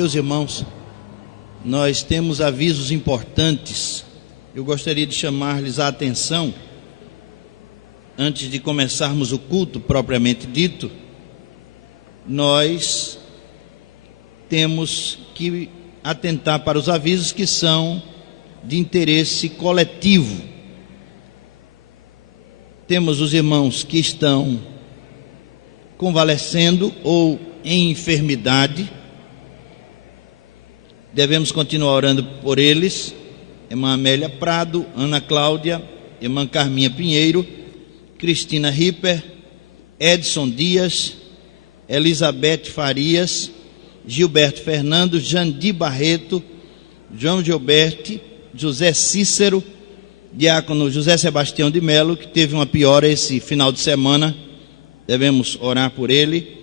Meus irmãos, nós temos avisos importantes. Eu gostaria de chamar-lhes a atenção, antes de começarmos o culto propriamente dito. Nós temos que atentar para os avisos que são de interesse coletivo. Temos os irmãos que estão convalescendo ou em enfermidade. Devemos continuar orando por eles. Irmã Amélia Prado, Ana Cláudia, irmã Carminha Pinheiro, Cristina Ripper, Edson Dias, Elizabeth Farias, Gilberto Fernando, Jandi Barreto, João Gilberto, José Cícero, diácono José Sebastião de Melo, que teve uma piora esse final de semana, devemos orar por ele,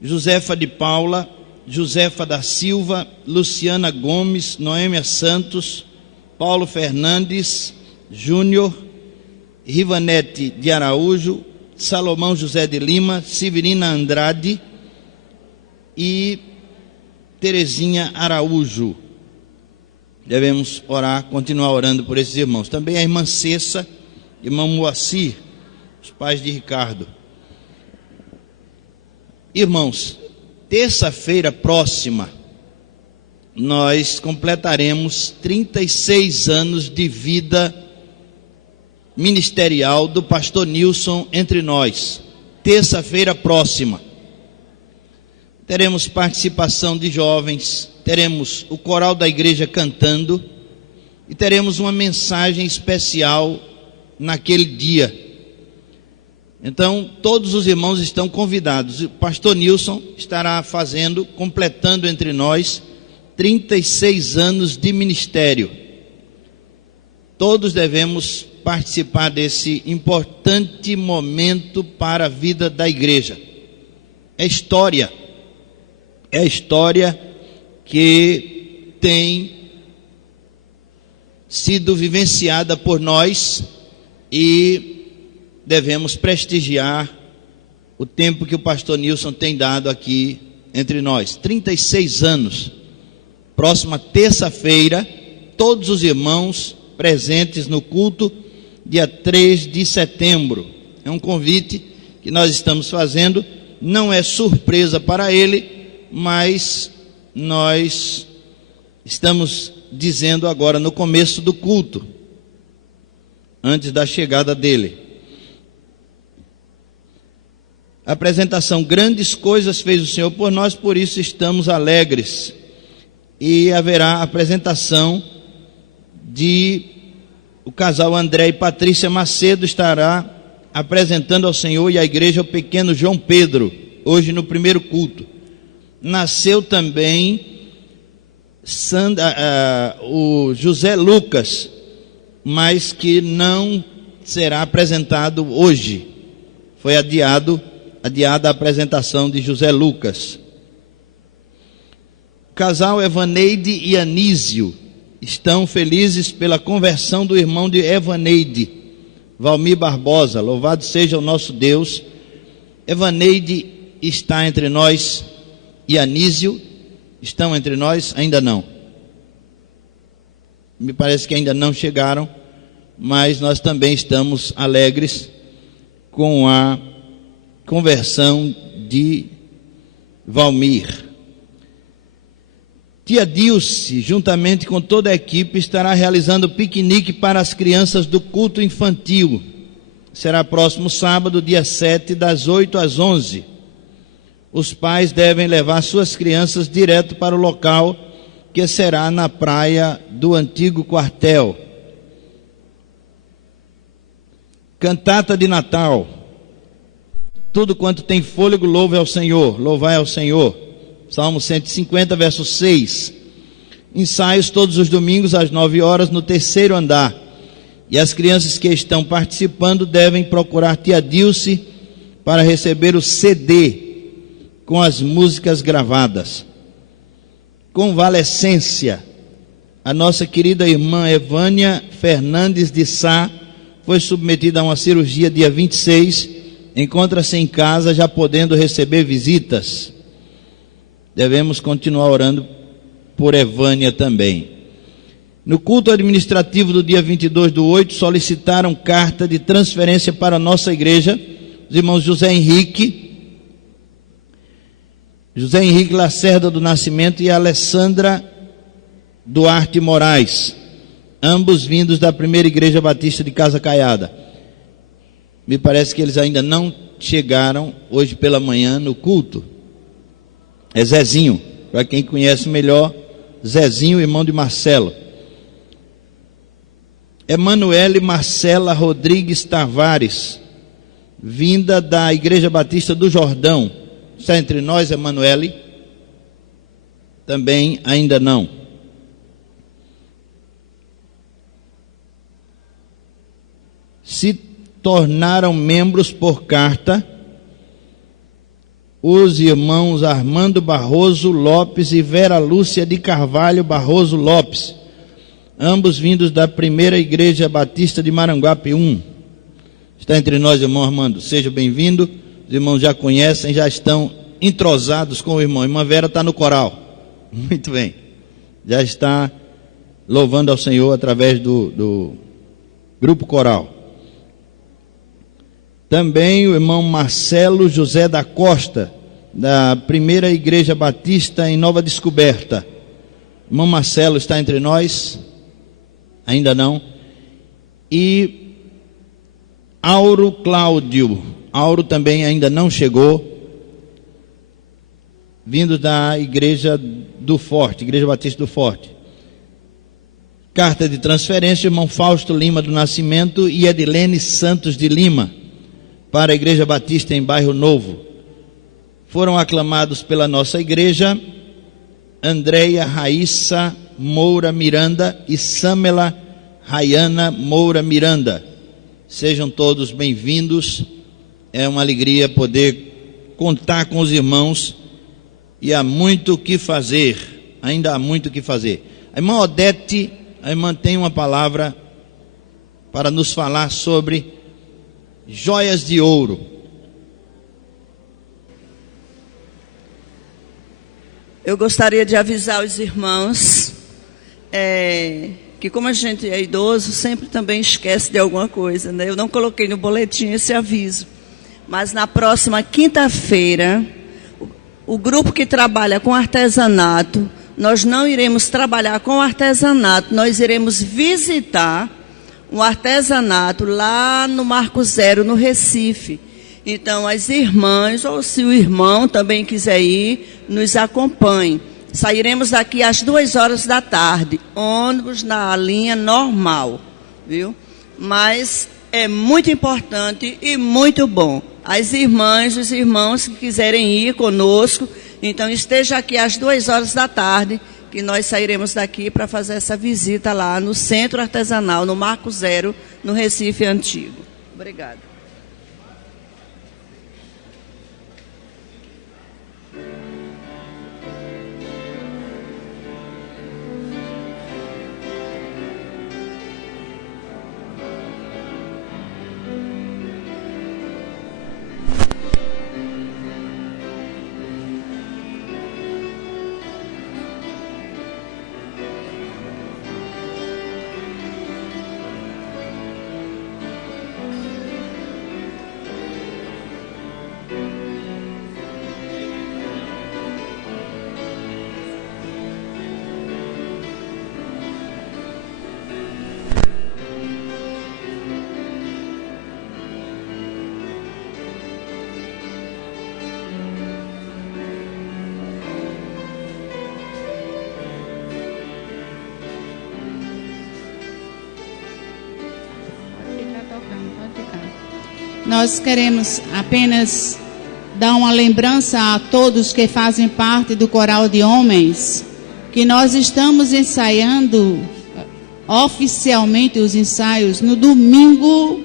Josefa de Paula, Josefa da Silva, Luciana Gomes, Noêmia Santos, Paulo Fernandes Júnior, Rivanete de Araújo, Salomão José de Lima, Severina Andrade e Terezinha Araújo. Devemos orar, continuar orando por esses irmãos. Também a irmã Cessa, irmão Moacir, os pais de Ricardo. Irmãos, terça-feira próxima, nós completaremos 36 anos de vida ministerial do pastor Nilson entre nós. Terça-feira próxima. Teremos participação de jovens, teremos o coral da igreja cantando e teremos uma mensagem especial naquele dia. Então, todos os irmãos estão convidados. O pastor Nilson estará completando entre nós 36 anos de ministério. Todos devemos participar desse importante momento para a vida da igreja. É a história que tem sido vivenciada por nós e devemos prestigiar o tempo que o pastor Nilson tem dado aqui entre nós. 36 anos. Próxima terça-feira, todos os irmãos presentes no culto, dia 3 de setembro. É um convite que nós estamos fazendo, não é surpresa para ele, mas nós estamos dizendo agora no começo do culto, antes da chegada dele. Apresentação: grandes coisas fez o Senhor por nós, por isso estamos alegres. E haverá apresentação o casal André e Patrícia Macedo estará apresentando ao Senhor e à igreja o pequeno João Pedro, hoje no primeiro culto. Nasceu também o José Lucas, mas que não será apresentado hoje. Foi adiada a apresentação de José Lucas. O casal Evaneide e Anísio estão felizes pela conversão do irmão de Evaneide, Valmir Barbosa. Louvado seja o nosso Deus. Evaneide está entre nós e Anísio estão entre nós? Ainda não. Me parece que ainda não chegaram, mas nós também estamos alegres com a conversão de Valmir. Tia Dilce, juntamente com toda a equipe, estará realizando piquenique para as crianças do culto infantil. Será próximo sábado, dia 7, das 8 às 11. Os pais devem levar suas crianças direto para o local, que será na praia do antigo quartel. Cantata de Natal. Tudo quanto tem fôlego, louve ao Senhor, louvai ao Senhor. Salmo 150, verso 6. Ensaios todos os domingos às 9 horas no terceiro andar. E as crianças que estão participando devem procurar tia Dilce para receber o CD com as músicas gravadas. Convalescência. A nossa querida irmã Evânia Fernandes de Sá foi submetida a uma cirurgia dia 26, encontra-se em casa já podendo receber visitas. devemos continuar orando por Evânia também. No culto administrativo do dia 22/8, solicitaram carta de transferência para a nossa igreja, os irmãos José Henrique Lacerda do Nascimento e Alessandra Duarte Moraes, ambos vindos da primeira igreja batista de Casa Caiada. Me parece que eles ainda não chegaram hoje pela manhã no culto. É Zezinho, para quem conhece melhor, Zezinho, irmão de Marcelo. Emanuele Marcela Rodrigues Tavares, vinda da Igreja Batista do Jordão. Está entre nós, Emanuele? Também ainda não. Se tornaram membros por carta os irmãos Armando Barroso Lopes e Vera Lúcia de Carvalho Barroso Lopes, ambos vindos da primeira Igreja Batista de Maranguape 1. Está entre nós, irmão Armando, seja bem-vindo. Os irmãos já conhecem, já estão entrosados com o irmão. Irmã Vera está no coral. Muito bem. Já está louvando ao Senhor através do grupo coral. Também o irmão Marcelo José da Costa, da primeira Igreja Batista em Nova Descoberta. Irmão Marcelo está entre nós? Ainda não. E Auro Cláudio, Auro também ainda não chegou, vindo da Igreja do Forte, Igreja Batista do Forte. Carta de transferência, irmão Fausto Lima do Nascimento e Edilene Santos de Lima, para a Igreja Batista em Bairro Novo. Foram aclamados pela nossa igreja Andréia Raíssa Moura Miranda e Samela Rayana Moura Miranda. Sejam todos bem-vindos. É uma alegria poder contar com os irmãos e há muito o que fazer, ainda há muito o que fazer. A irmã Odete, a irmã tem uma palavra para nos falar sobre joias de ouro. Eu gostaria de avisar os irmãos que como a gente é idoso, sempre também esquece de alguma coisa, né? Eu não coloquei no boletim esse aviso, mas na próxima quinta-feira, o grupo que trabalha com artesanato, nós não iremos trabalhar com artesanato, nós iremos visitar um artesanato lá no Marco Zero, no Recife. Então, as irmãs, ou se o irmão também quiser ir, nos acompanhe. Sairemos daqui às 2h, ônibus na linha normal, viu? Mas é muito importante e muito bom. As irmãs, os irmãos que quiserem ir conosco, então esteja aqui às 2h, que nós sairemos daqui para fazer essa visita lá no Centro Artesanal, no Marco Zero, no Recife Antigo. Obrigada. Nós queremos apenas dar uma lembrança a todos que fazem parte do coral de homens, que nós estamos ensaiando oficialmente os ensaios no domingo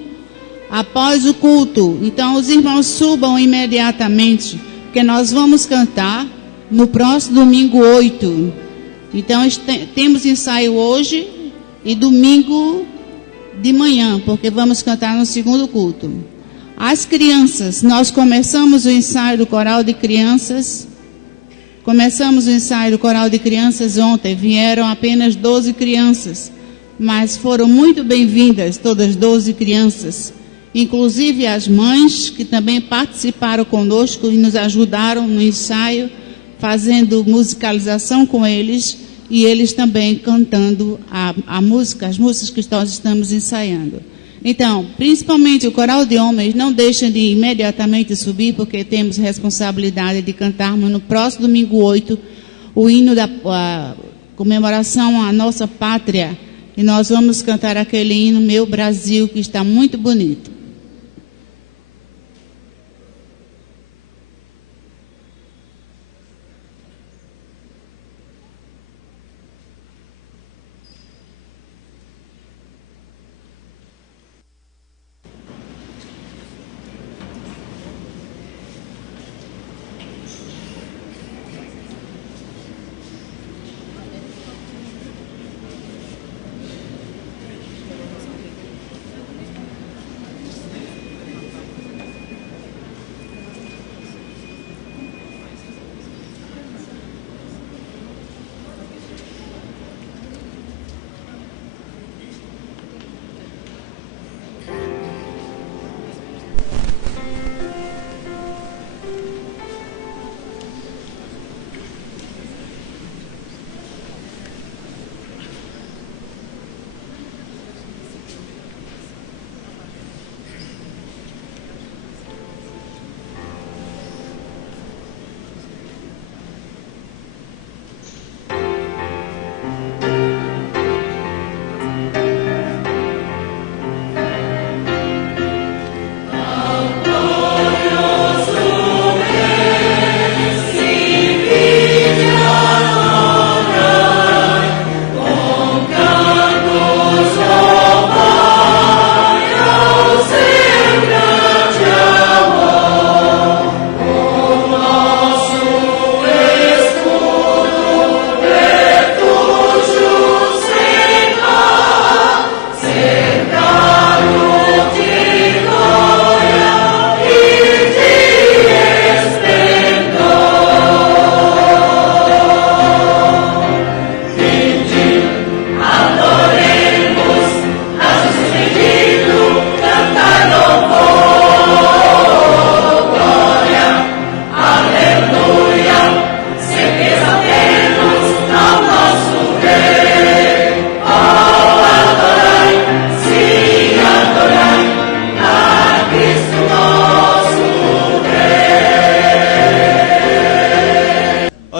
após o culto. Então os irmãos subam imediatamente, porque nós vamos cantar no próximo domingo 8. Então temos ensaio hoje e domingo de manhã, porque vamos cantar no segundo culto. As crianças, nós começamos o ensaio do coral de crianças Começamos o ensaio do coral de crianças ontem, vieram apenas 12 crianças, mas foram muito bem-vindas todas 12 crianças, inclusive as mães que também participaram conosco e nos ajudaram no ensaio, fazendo musicalização com eles e eles também cantando as músicas que nós estamos ensaiando. Então, principalmente o coral de homens, não deixem de imediatamente subir, porque temos responsabilidade de cantarmos no próximo domingo 8 o hino da comemoração à nossa pátria. E nós vamos cantar aquele hino, Meu Brasil, que está muito bonito.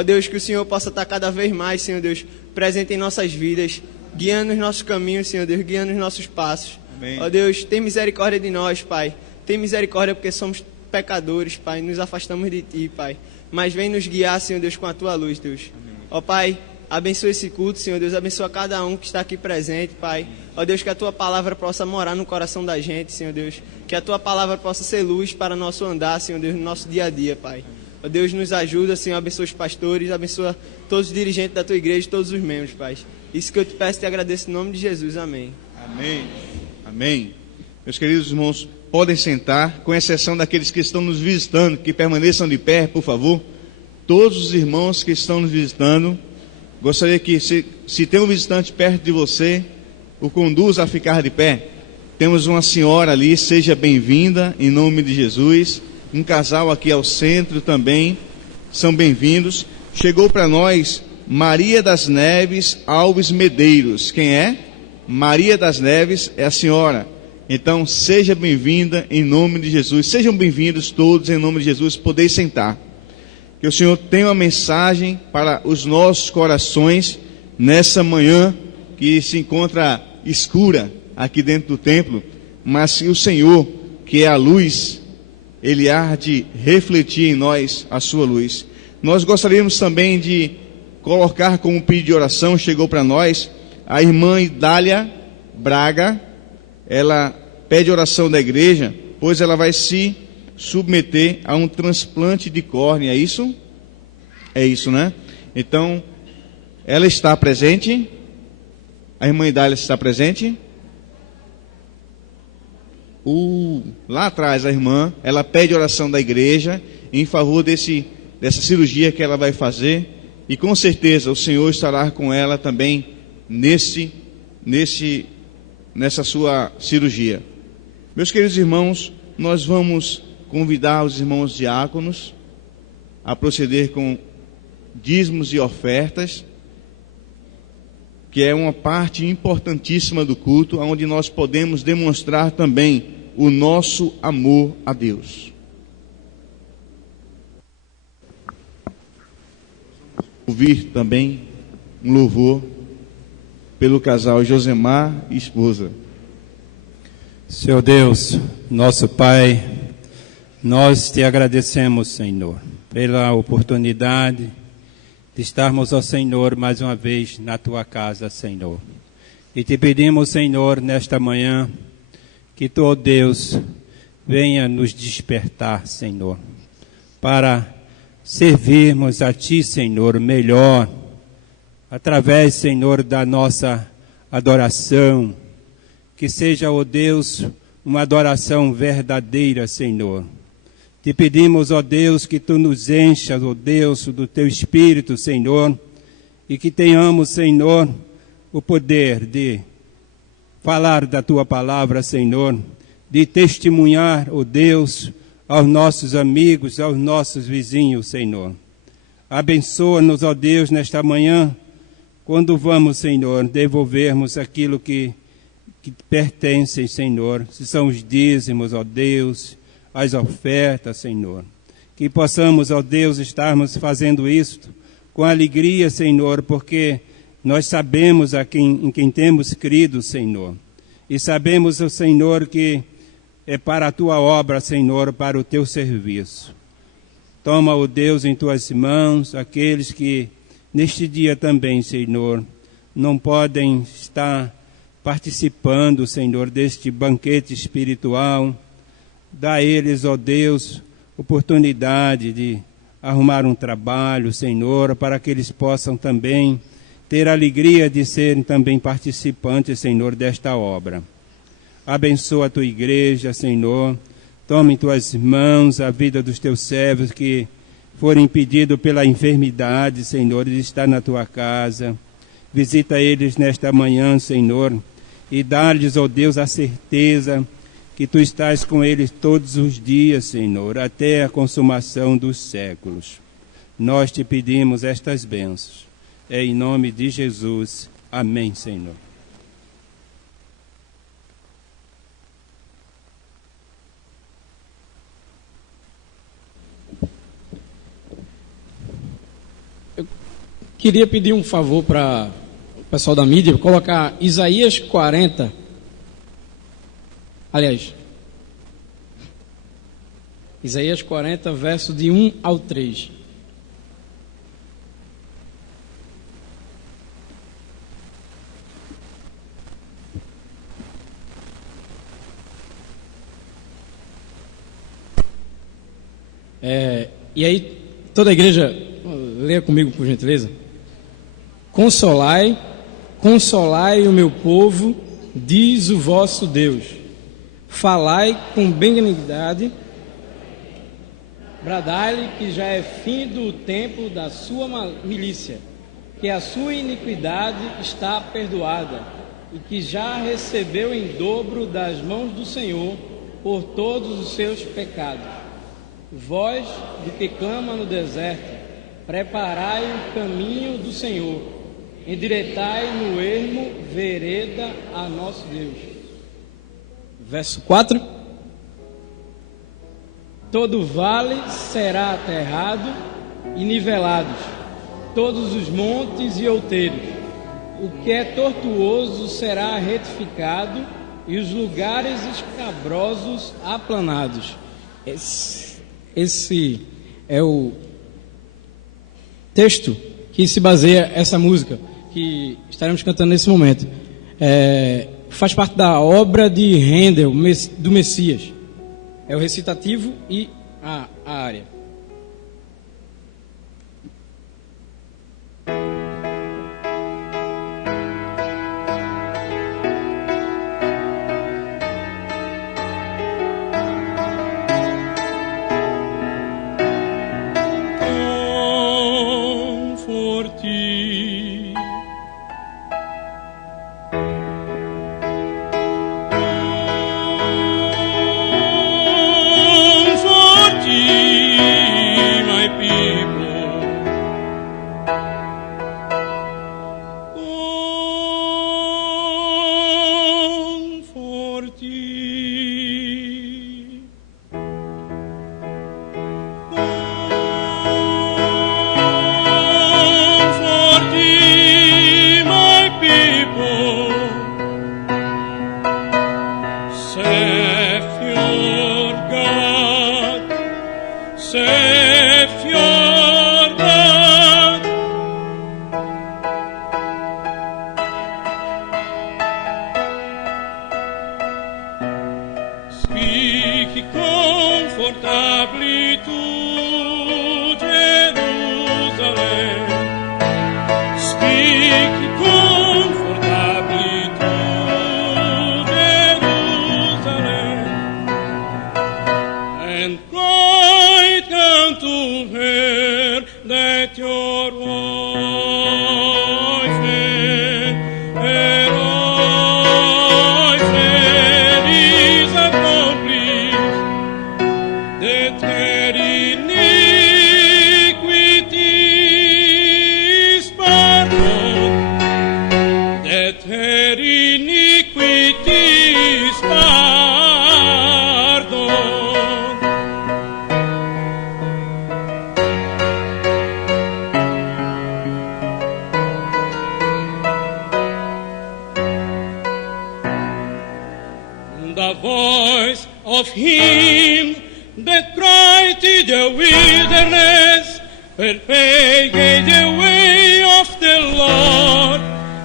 Deus, que o Senhor possa estar cada vez mais, Senhor Deus, presente em nossas vidas, guiando os nossos caminhos, Senhor Deus, guiando os nossos passos. Ó Deus, tem misericórdia de nós, Pai. Tem misericórdia porque somos pecadores, Pai, nos afastamos de Ti, Pai. Mas vem nos guiar, Senhor Deus, com a Tua luz, Deus. Ó Pai, abençoa esse culto, Senhor Deus, abençoa cada um que está aqui presente, Pai. Ó Deus, que a Tua palavra possa morar no coração da gente, Senhor Deus. Que a Tua palavra possa ser luz para nosso andar, Senhor Deus, no nosso dia a dia, Pai. Ó Deus, nos ajuda, Senhor, abençoa os pastores, abençoa todos os dirigentes da Tua igreja, todos os membros, Pai. Isso que eu te peço e te agradeço em nome de Jesus, amém. Amém. Amém. Meus queridos irmãos, podem sentar, com exceção daqueles que estão nos visitando, que permaneçam de pé, por favor. Todos os irmãos que estão nos visitando, gostaria que, se tem um visitante perto de você, o conduza a ficar de pé. Temos uma senhora ali, seja bem-vinda, em nome de Jesus. Um casal aqui ao centro também, são bem-vindos. Chegou para nós Maria das Neves Alves Medeiros. Quem é? Maria das Neves é a senhora. Então, seja bem-vinda em nome de Jesus. Sejam bem-vindos todos em nome de Jesus. Podeis sentar. Que o Senhor tenha uma mensagem para os nossos corações nessa manhã que se encontra escura aqui dentro do templo, mas que o Senhor, que é a luz, Ele há de refletir em nós a sua luz. Nós gostaríamos também de colocar como pedido de oração, chegou para nós, a irmã Idália Braga. Ela pede oração da igreja, pois ela vai se submeter a um transplante de córnea, é isso? É isso, né? Então, ela está presente? A irmã Idália está presente? Lá atrás a irmã, ela pede oração da igreja em favor desse dessa cirurgia que ela vai fazer, e com certeza o Senhor estará com ela também nessa sua cirurgia. Meus queridos irmãos, nós vamos convidar os irmãos diáconos a proceder com dízimos e ofertas, que é uma parte importantíssima do culto, onde nós podemos demonstrar também o nosso amor a Deus. Ouvir também um louvor pelo casal Josemar e esposa. Senhor Deus, nosso Pai, nós te agradecemos, Senhor, pela oportunidade de estarmos, ó Senhor, mais uma vez na tua casa, Senhor. E te pedimos, Senhor, nesta manhã, que tu, ó Deus, venha nos despertar, Senhor, para servirmos a ti, Senhor, melhor, através, Senhor, da nossa adoração, que seja, ó Deus, uma adoração verdadeira, Senhor. Te pedimos, ó Deus, que tu nos enchas, ó Deus, do teu Espírito, Senhor, e que tenhamos, Senhor, o poder de falar da tua palavra, Senhor, de testemunhar, ó Deus, aos nossos amigos, aos nossos vizinhos, Senhor. Abençoa-nos, ó Deus, nesta manhã, quando vamos, Senhor, devolvermos aquilo que pertencem, Senhor, se são os dízimos, ó Deus, as ofertas, Senhor. Que possamos, ó Deus, estarmos fazendo isto com alegria, Senhor, porque nós sabemos em quem temos crido, Senhor. E sabemos, ó Senhor, que é para a tua obra, Senhor, para o teu serviço. Toma, ó Deus, em tuas mãos aqueles que neste dia também, Senhor, não podem estar participando, Senhor, deste banquete espiritual. Dá a eles, ó Deus, oportunidade de arrumar um trabalho, Senhor, para que eles possam também ter a alegria de serem também participantes, Senhor, desta obra. Abençoa a tua igreja, Senhor. Toma em tuas mãos a vida dos teus servos que forem impedidos pela enfermidade, Senhor, de estar na tua casa. Visita eles nesta manhã, Senhor, e dá-lhes, ó Deus, a certeza que tu estás com eles todos os dias, Senhor, até a consumação dos séculos. Nós te pedimos estas bênçãos. É em nome de Jesus. Amém, Senhor. Eu queria pedir um favor para o pessoal da mídia, colocar Isaías 40. Aliás, Isaías 40, verso de 1 ao 3. E aí, toda a igreja, leia comigo, por gentileza. Consolai, consolai o meu povo, diz o vosso Deus. Falai com benignidade, bradai-lhe que já é fim do tempo da sua milícia, que a sua iniquidade está perdoada, e que já recebeu em dobro das mãos do Senhor por todos os seus pecados. Voz do que clama no deserto, preparai o caminho do Senhor, endireitai no ermo vereda a nosso Deus. Verso 4. Todo vale será aterrado e nivelados, todos os montes e outeiros. O que é tortuoso será retificado e os lugares escabrosos aplanados. Esse é o texto que se baseia essa música que estaremos cantando nesse momento. Faz parte da obra de Handel, do Messias. É o recitativo e a área. Fique confortável tu, Jerusalém. Fique confortável tu, Jerusalém. And bright unto her that your voice is accomplished, that her iniquity is pardoned, that her iniquity is pardoned. The voice of him that cried to the wilderness, prepare the way of the Lord,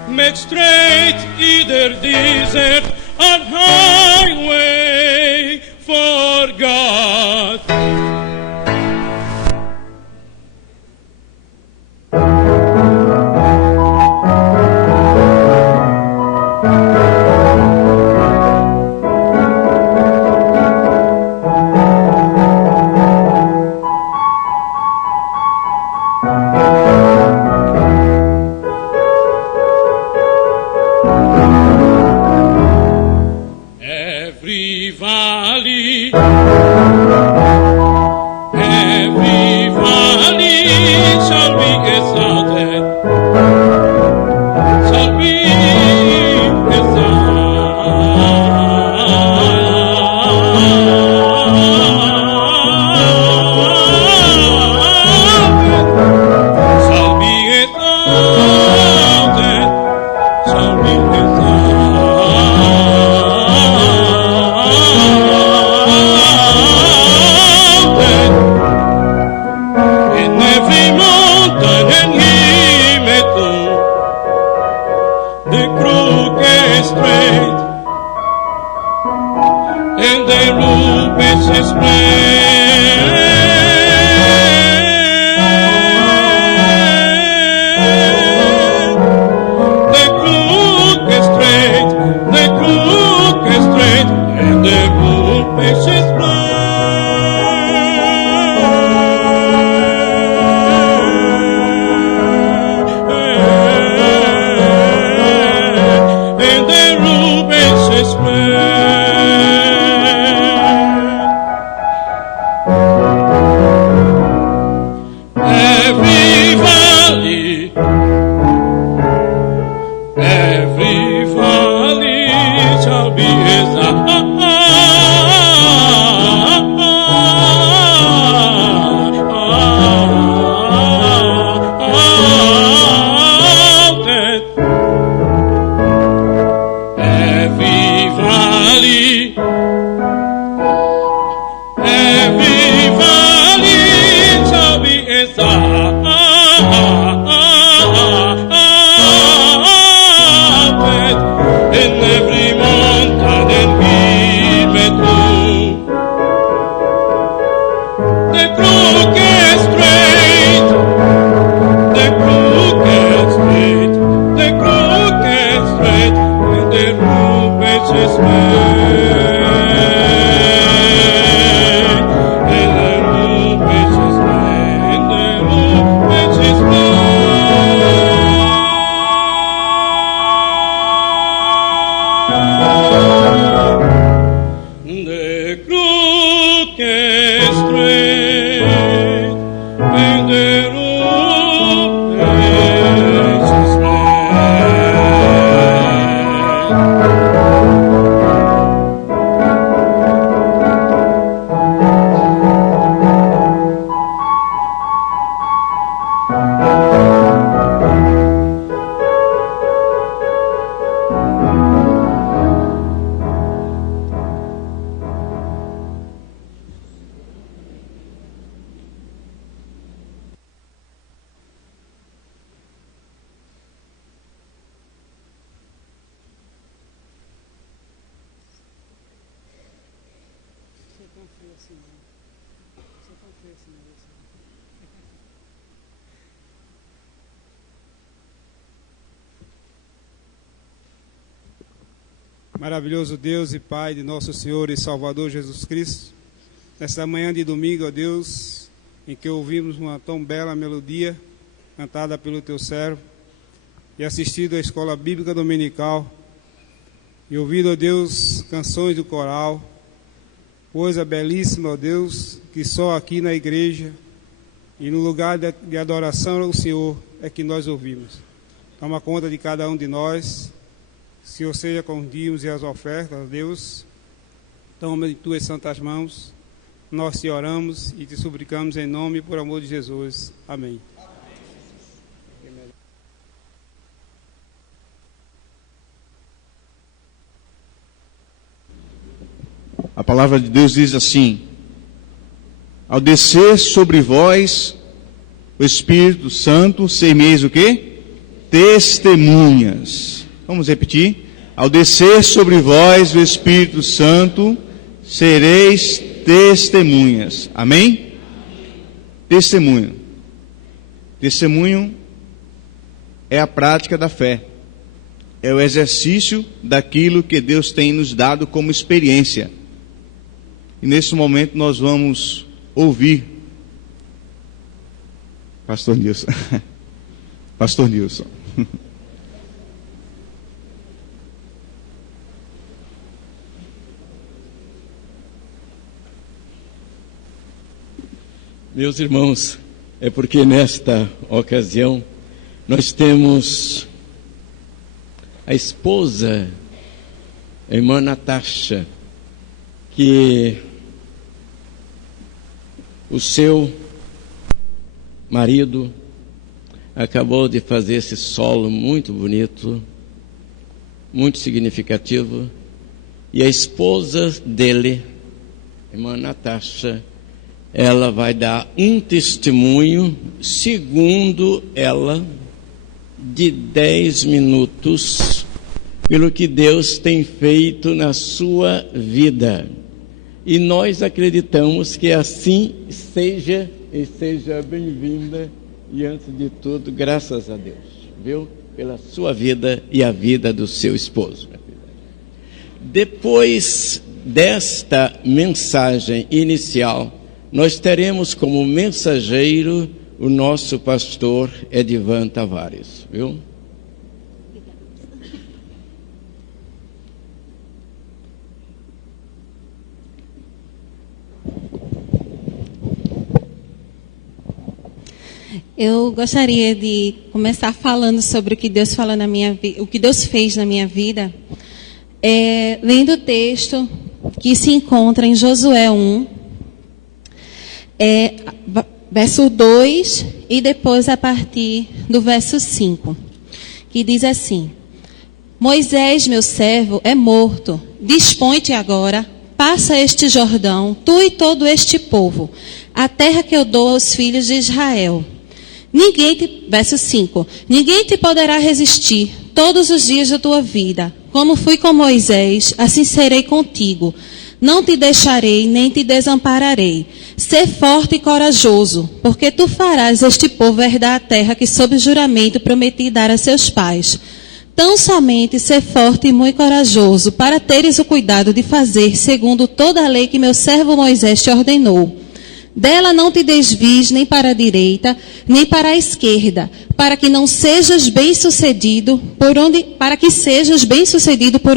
make straight either desert and highway for God. Every valley shall be exalted, shall be in every mountain and hill, the crooked straight, and the rubens is the crooked straight, and the rubens is and the rubens is every valley shall be exalted, Maravilhoso Deus e Pai de nosso Senhor e Salvador Jesus Cristo, nesta manhã de domingo, ó Deus, em que ouvimos uma tão bela melodia cantada pelo Teu servo e assistido à escola bíblica dominical e ouvido, ó Deus, canções do coral, coisa belíssima, ó Deus, que só aqui na igreja e no lugar de adoração ao Senhor é que nós ouvimos. Toma conta de cada um de nós. Senhor, seja com os dízimos e as ofertas, Deus, toma em tuas santas mãos, nós te oramos e te suplicamos em nome e por amor de Jesus. Amém. A palavra de Deus diz assim: ao descer sobre vós o Espírito Santo, sereis o quê? Testemunhas. Vamos repetir. Ao descer sobre vós o Espírito Santo, sereis testemunhas. Amém? Testemunho. Testemunho é a prática da fé. É o exercício daquilo que Deus tem nos dado como experiência. E nesse momento nós vamos ouvir Pastor Nilson. Pastor Nilson. Meus irmãos, é porque nesta ocasião nós temos a esposa, a irmã Natasha, que o seu marido acabou de fazer esse solo muito bonito, muito significativo, e a esposa dele, a irmã Natasha, ela vai dar um testemunho, segundo ela, de 10 minutos, pelo que Deus tem feito na sua vida. E nós acreditamos que assim seja, e seja bem-vinda, e antes de tudo, graças a Deus, viu? Pela sua vida e a vida do seu esposo. Depois desta mensagem inicial, nós teremos como mensageiro o nosso pastor Edivan Tavares, viu? Eu gostaria de começar falando sobre o que Deus falou na minha vida, o que Deus fez na minha vida, lendo o texto que se encontra em Josué 1, verso 2 e depois a partir do verso 5, que diz assim: Moisés, meu servo, é morto. Dispõe-te agora, passa este Jordão, tu e todo este povo, a terra que eu dou aos filhos de Israel. Verso 5, ninguém te poderá resistir todos os dias da tua vida. Como fui com Moisés, assim serei contigo. Não te deixarei, nem te desampararei. Sê forte e corajoso, porque tu farás este povo herdar a terra que sob juramento prometi dar a seus pais. Tão somente ser forte e muito corajoso, para teres o cuidado de fazer segundo toda a lei que meu servo Moisés te ordenou. Dela não te desvies nem para a direita, nem para a esquerda, para que sejas bem-sucedido por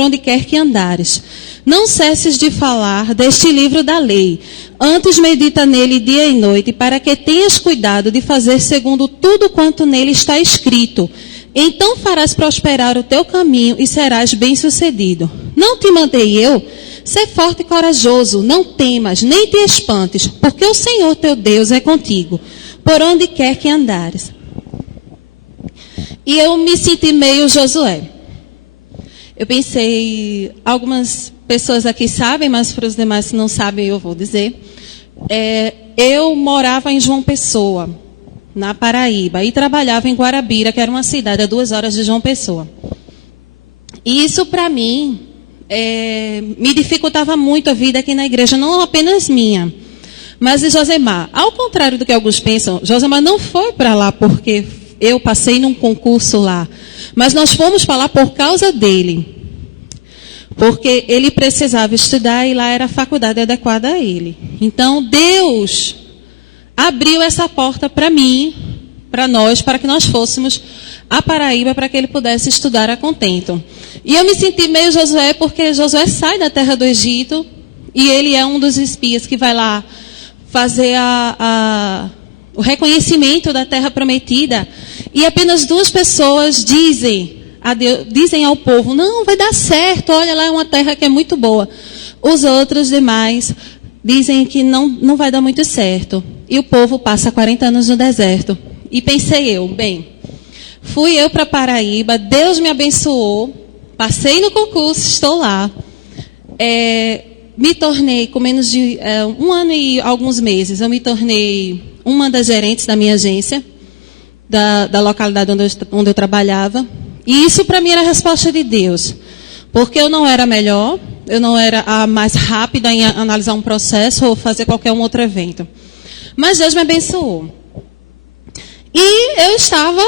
onde quer que andares. Não cesses de falar deste livro da lei. Antes medita nele dia e noite, para que tenhas cuidado de fazer segundo tudo quanto nele está escrito. Então farás prosperar o teu caminho e serás bem-sucedido. Não te mandei eu? Sê forte e corajoso, não temas, nem te espantes, porque o Senhor teu Deus é contigo, por onde quer que andares. E eu me senti meio Josué. Eu pensei, algumas pessoas aqui sabem, mas para os demais que não sabem eu vou dizer. Eu morava em João Pessoa, na Paraíba, e trabalhava em Guarabira, que era uma cidade a 2 horas de João Pessoa. E isso para mim me dificultava muito a vida aqui na igreja, não apenas minha, mas de Josemar. Ao contrário do que alguns pensam, Josemar não foi para lá porque eu passei num concurso lá, mas nós fomos para lá por causa dele. Porque ele precisava estudar e lá era a faculdade adequada a ele. Então, Deus abriu essa porta para mim, para nós, para que nós fôssemos a Paraíba, para que ele pudesse estudar a contento. E eu me senti meio Josué, porque Josué sai da terra do Egito e ele é um dos espias que vai lá fazer o reconhecimento da terra prometida. E apenas 2 pessoas dizem ao povo, não, vai dar certo, olha lá, é uma terra que é muito boa. Os outros demais dizem que não vai dar muito certo. E o povo passa 40 anos no deserto. E pensei eu, bem, fui eu para Paraíba, Deus me abençoou, passei no concurso, estou lá. Me tornei, com menos de 1 ano e alguns meses, eu me tornei uma das gerentes da minha agência, da localidade onde eu trabalhava. E isso para mim era a resposta de Deus. Porque eu não era melhor, eu não era a mais rápida em analisar um processo ou fazer qualquer outro evento. Mas Deus me abençoou. E eu estava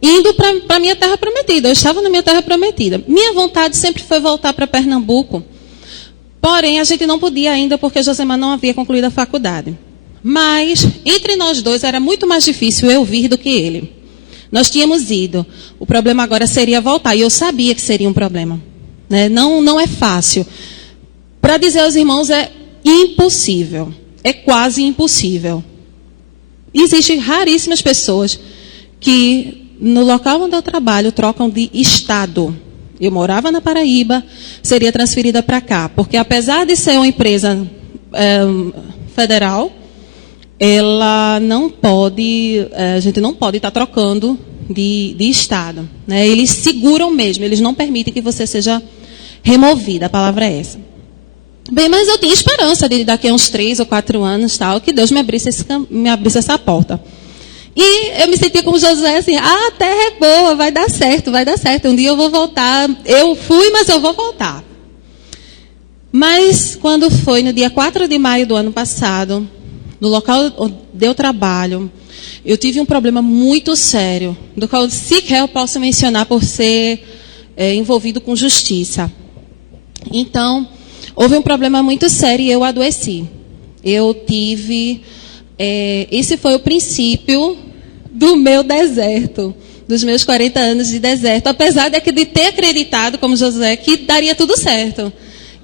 indo para a minha terra prometida. Eu estava na minha terra prometida. Minha vontade sempre foi voltar para Pernambuco. Porém, a gente não podia ainda porque Josemar não havia concluído a faculdade. Mas, entre nós dois, era muito mais difícil eu vir do que ele. Nós tínhamos ido. O problema agora seria voltar. E eu sabia que seria um problema. Né? Não é fácil. Para dizer aos irmãos, é impossível. É quase impossível. Existem raríssimas pessoas que, no local onde eu trabalho, trocam de estado. Eu morava na Paraíba, seria transferida para cá. Porque, apesar de ser uma empresa federal, ela não pode, a gente não pode estar trocando de estado. Né? Eles seguram mesmo, eles não permitem que você seja removida, a palavra é essa. Bem, mas eu tinha esperança de daqui a uns 3 ou 4 anos, tal, que Deus me abrisse essa porta. E eu me senti como Josué, assim, a terra é boa, vai dar certo. Um dia eu vou voltar. Eu fui, mas eu vou voltar. Mas quando foi no dia 4 de maio do ano passado, no local onde eu trabalho, eu tive um problema muito sério, do qual sequer eu posso mencionar por ser envolvido com justiça. Então, houve um problema muito sério e eu adoeci. Eu tive... esse foi o princípio do meu deserto, dos meus 40 anos de deserto, apesar de ter acreditado, como Josué, que daria tudo certo.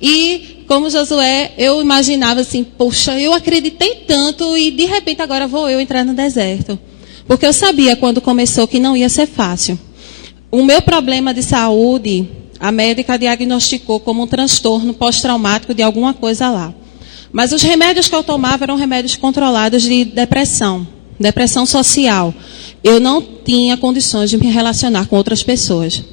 E, como Josué, eu imaginava assim, poxa, eu acreditei tanto e, de repente, agora vou eu entrar no deserto. Porque eu sabia, quando começou, que não ia ser fácil. O meu problema de saúde, a médica diagnosticou como um transtorno pós-traumático de alguma coisa lá. Mas os remédios que eu tomava eram remédios controlados de depressão social. Eu não tinha condições de me relacionar com outras pessoas.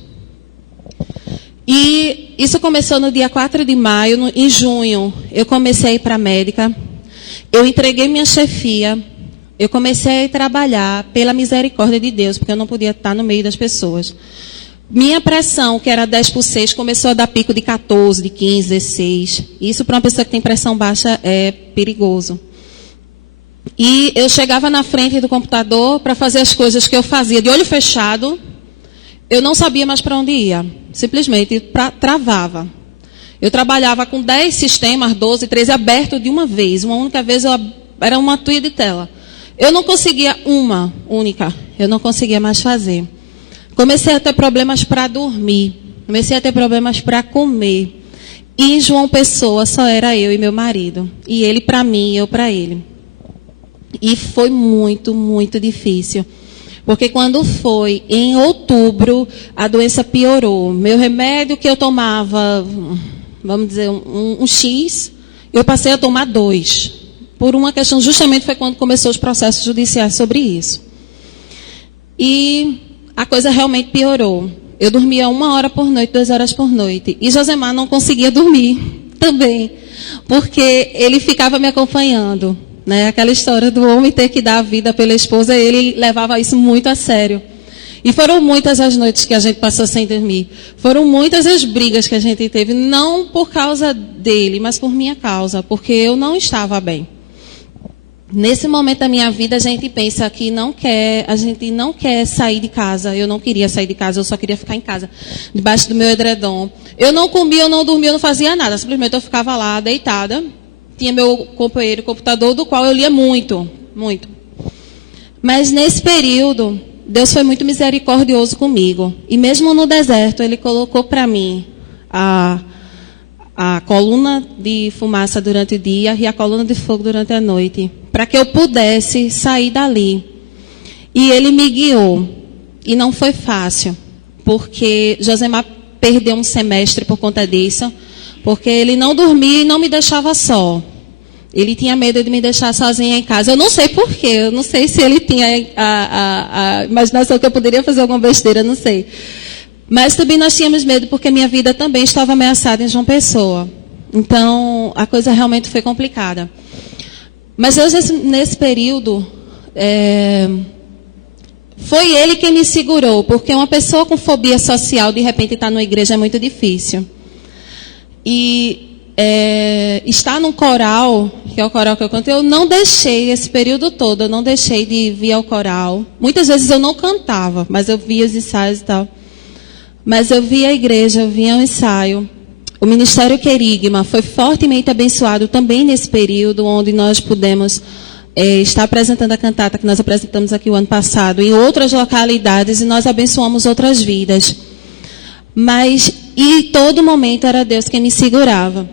E isso começou no dia 4 de maio. Em junho, eu comecei a ir para a médica. Eu entreguei minha chefia. Eu comecei a trabalhar pela misericórdia de Deus, porque eu não podia estar no meio das pessoas. Minha pressão, que era 10/6, começou a dar pico de 14, de 15, 16. Isso para uma pessoa que tem pressão baixa é perigoso. E eu chegava na frente do computador para fazer as coisas que eu fazia de olho fechado. Eu não sabia mais para onde ia. Simplesmente travava. Eu trabalhava com 10 sistemas, 12, 13 abertos de uma vez. Uma única vez era uma tuia de tela. Eu não conseguia uma única. Eu não conseguia mais fazer. Comecei a ter problemas para dormir. Comecei a ter problemas para comer. E em João Pessoa só era eu e meu marido. E ele para mim e eu para ele. E foi muito, muito difícil. Porque quando foi em outubro, a doença piorou. Meu remédio que eu tomava, vamos dizer, um X, eu passei a tomar 2. Por uma questão, justamente foi quando começou os processos judiciais sobre isso. E a coisa realmente piorou. Eu dormia 1 hora por noite, 2 horas por noite. E Josemar não conseguia dormir também, porque ele ficava me acompanhando. Né? Aquela história do homem ter que dar a vida pela esposa, ele levava isso muito a sério. E foram muitas as noites que a gente passou sem dormir. Foram muitas as brigas que a gente teve, não por causa dele, mas por minha causa, porque eu não estava bem. Nesse momento da minha vida, a gente pensa que a gente não quer sair de casa. Eu não queria sair de casa, eu só queria ficar em casa, debaixo do meu edredom. Eu não comia, eu não dormia, eu não fazia nada. Simplesmente eu ficava lá, deitada. Tinha meu companheiro computador, do qual eu lia muito, muito. Mas nesse período, Deus foi muito misericordioso comigo. E mesmo no deserto, Ele colocou para mim a coluna de fumaça durante o dia e a coluna de fogo durante a noite, para que eu pudesse sair dali. E Ele me guiou. E não foi fácil, porque Josemar perdeu um semestre por conta disso, porque ele não dormia e não me deixava só. Ele tinha medo de me deixar sozinha em casa. Eu não sei porquê, eu não sei se ele tinha a imaginação que eu poderia fazer alguma besteira, não sei. Mas também nós tínhamos medo porque minha vida também estava ameaçada em João Pessoa. Então, a coisa realmente foi complicada. Mas eu, nesse período, foi ele quem me segurou, porque uma pessoa com fobia social, de repente, estar numa igreja é muito difícil. E estar num coral, que é o coral que eu canto, eu não deixei esse período todo, eu não deixei de vir ao coral. Muitas vezes eu não cantava, mas eu via os ensaios e tal. Mas eu via a igreja, eu via o ensaio. O Ministério Querigma foi fortemente abençoado também nesse período, onde nós pudemos estar apresentando a cantata que nós apresentamos aqui o ano passado, em outras localidades, e nós abençoamos outras vidas. Mas, e todo momento era Deus quem me segurava.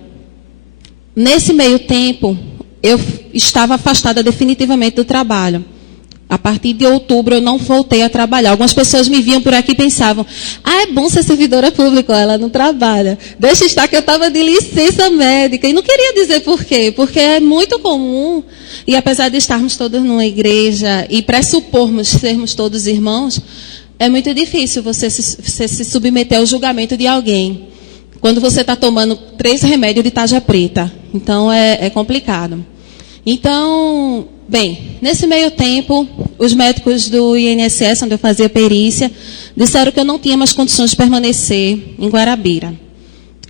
Nesse meio tempo, eu estava afastada definitivamente do trabalho. A partir de outubro, eu não voltei a trabalhar. Algumas pessoas me viam por aqui e pensavam, é bom ser servidora pública, ela não trabalha. Deixa estar que eu estava de licença médica. E não queria dizer por quê, porque é muito comum, e apesar de estarmos todos numa igreja e pressupormos sermos todos irmãos, é muito difícil você se submeter ao julgamento de alguém quando você está tomando 3 remédios de tarja preta. Então, é complicado. Então, bem, nesse meio tempo, os médicos do INSS, onde eu fazia perícia, disseram que eu não tinha mais condições de permanecer em Guarabira.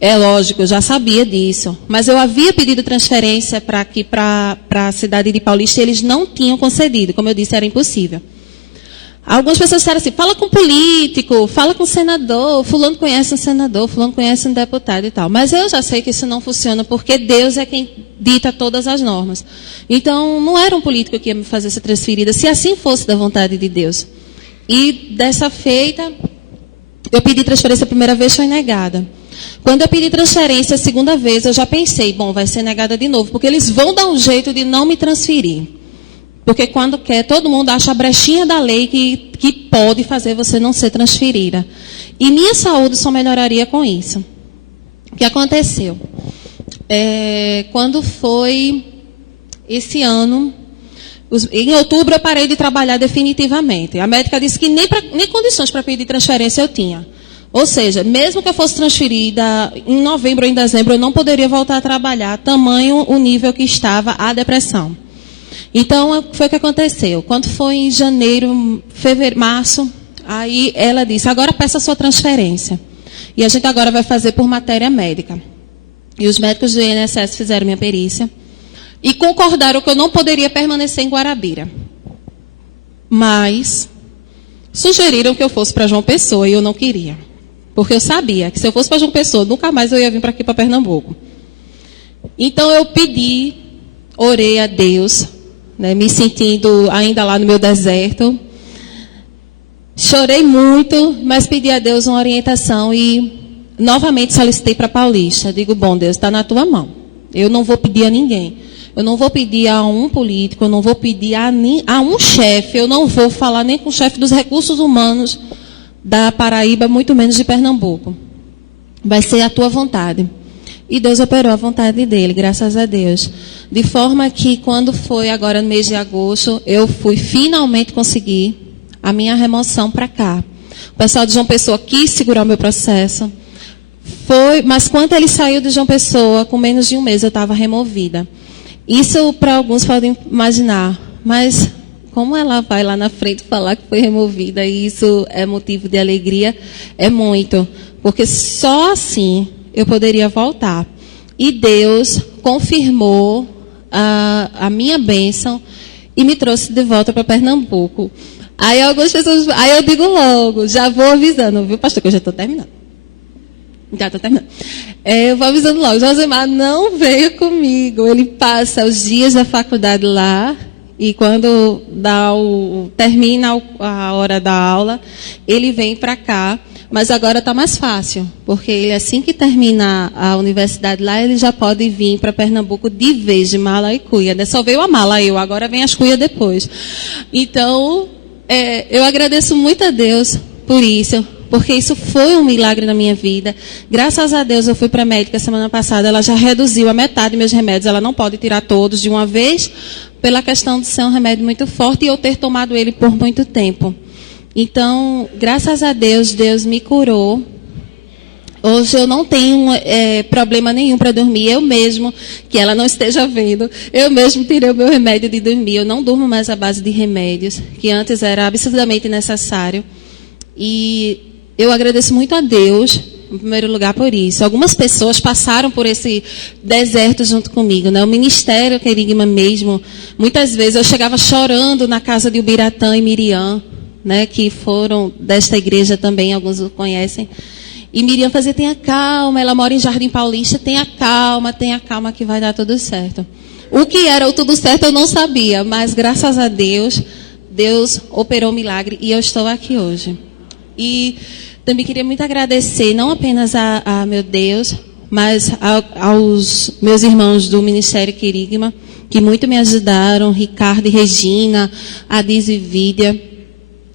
É lógico, eu já sabia disso, mas eu havia pedido transferência para aqui, para a cidade de Paulista, e eles não tinham concedido. Como eu disse, era impossível. Algumas pessoas disseram assim, fala com um político, fala com um senador, fulano conhece um senador, fulano conhece um deputado e tal. Mas eu já sei que isso não funciona, porque Deus é quem dita todas as normas. Então, não era um político que ia me fazer ser transferida, se assim fosse da vontade de Deus. E dessa feita, eu pedi transferência a primeira vez, foi negada. Quando eu pedi transferência a segunda vez, eu já pensei, bom, vai ser negada de novo, porque eles vão dar um jeito de não me transferir. Porque quando quer, todo mundo acha a brechinha da lei que pode fazer você não ser transferida. E minha saúde só melhoraria com isso. O que aconteceu? Quando foi esse ano, em outubro eu parei de trabalhar definitivamente. A médica disse que nem condições para pedir transferência eu tinha. Ou seja, mesmo que eu fosse transferida em novembro ou em dezembro, eu não poderia voltar a trabalhar, tamanho o nível que estava a depressão. Então, foi o que aconteceu. Quando foi em janeiro, fevereiro, março, aí ela disse, agora peça a sua transferência. E a gente agora vai fazer por matéria médica. E os médicos do INSS fizeram minha perícia e concordaram que eu não poderia permanecer em Guarabira. Mas sugeriram que eu fosse para João Pessoa e eu não queria. Porque eu sabia que se eu fosse para João Pessoa, nunca mais eu ia vir para aqui, para Pernambuco. Então eu pedi, orei a Deus, né, me sentindo ainda lá no meu deserto. Chorei muito, mas pedi a Deus uma orientação e novamente solicitei para Paulista. Digo, bom, Deus, está na tua mão. Eu não vou pedir a ninguém. Eu não vou pedir a um político, eu não vou pedir a um chefe, eu não vou falar nem com o chefe dos recursos humanos da Paraíba, muito menos de Pernambuco. Vai ser a tua vontade. E Deus operou a vontade dele, graças a Deus. De forma que, quando foi agora no mês de agosto, eu fui finalmente conseguir a minha remoção para cá. O pessoal de João Pessoa quis segurar o meu processo. Mas quando ele saiu de João Pessoa, com menos de um mês, eu estava removida. Isso, para alguns, podem imaginar. Mas como ela vai lá na frente falar que foi removida, e isso é motivo de alegria, é muito, porque só assim eu poderia voltar. E Deus confirmou a minha bênção e me trouxe de volta para Pernambuco. Aí algumas pessoas, aí eu digo logo, já vou avisando, viu, pastor, que eu já estou terminando. Já estou terminando. Eu vou avisando logo, Josemar não veio comigo, ele passa os dias da faculdade lá, e quando termina a hora da aula, ele vem para cá. Mas agora está mais fácil, porque ele, assim que termina a universidade lá, ele já pode vir para Pernambuco de vez, de mala e cuia. Só veio a mala, agora vem as cuias depois. Então, eu agradeço muito a Deus por isso, porque isso foi um milagre na minha vida. Graças a Deus, eu fui para a médica semana passada, ela já reduziu a metade dos meus remédios, ela não pode tirar todos de uma vez, pela questão de ser um remédio muito forte e eu ter tomado ele por muito tempo. Então, graças a Deus, Deus me curou. Hoje eu não tenho problema nenhum para dormir. Eu mesmo, que ela não esteja vendo, eu mesmo tirei o meu remédio de dormir. Eu não durmo mais à base de remédios, que antes era absurdamente necessário. E eu agradeço muito a Deus, em primeiro lugar, por isso. Algumas pessoas passaram por esse deserto junto comigo, né? O Ministério Querigma mesmo. Muitas vezes eu chegava chorando na casa de Ubiratã e Miriam, né, que foram desta igreja também, alguns o conhecem. E Miriam fazia, tenha calma, ela mora em Jardim Paulista, tenha calma que vai dar tudo certo. O que era o tudo certo eu não sabia, mas graças a Deus, Deus operou um milagre e eu estou aqui hoje. E também queria muito agradecer, não apenas a meu Deus, mas aos meus irmãos do Ministério Querigma, que muito me ajudaram, Ricardo e Regina, Adis e Vídia,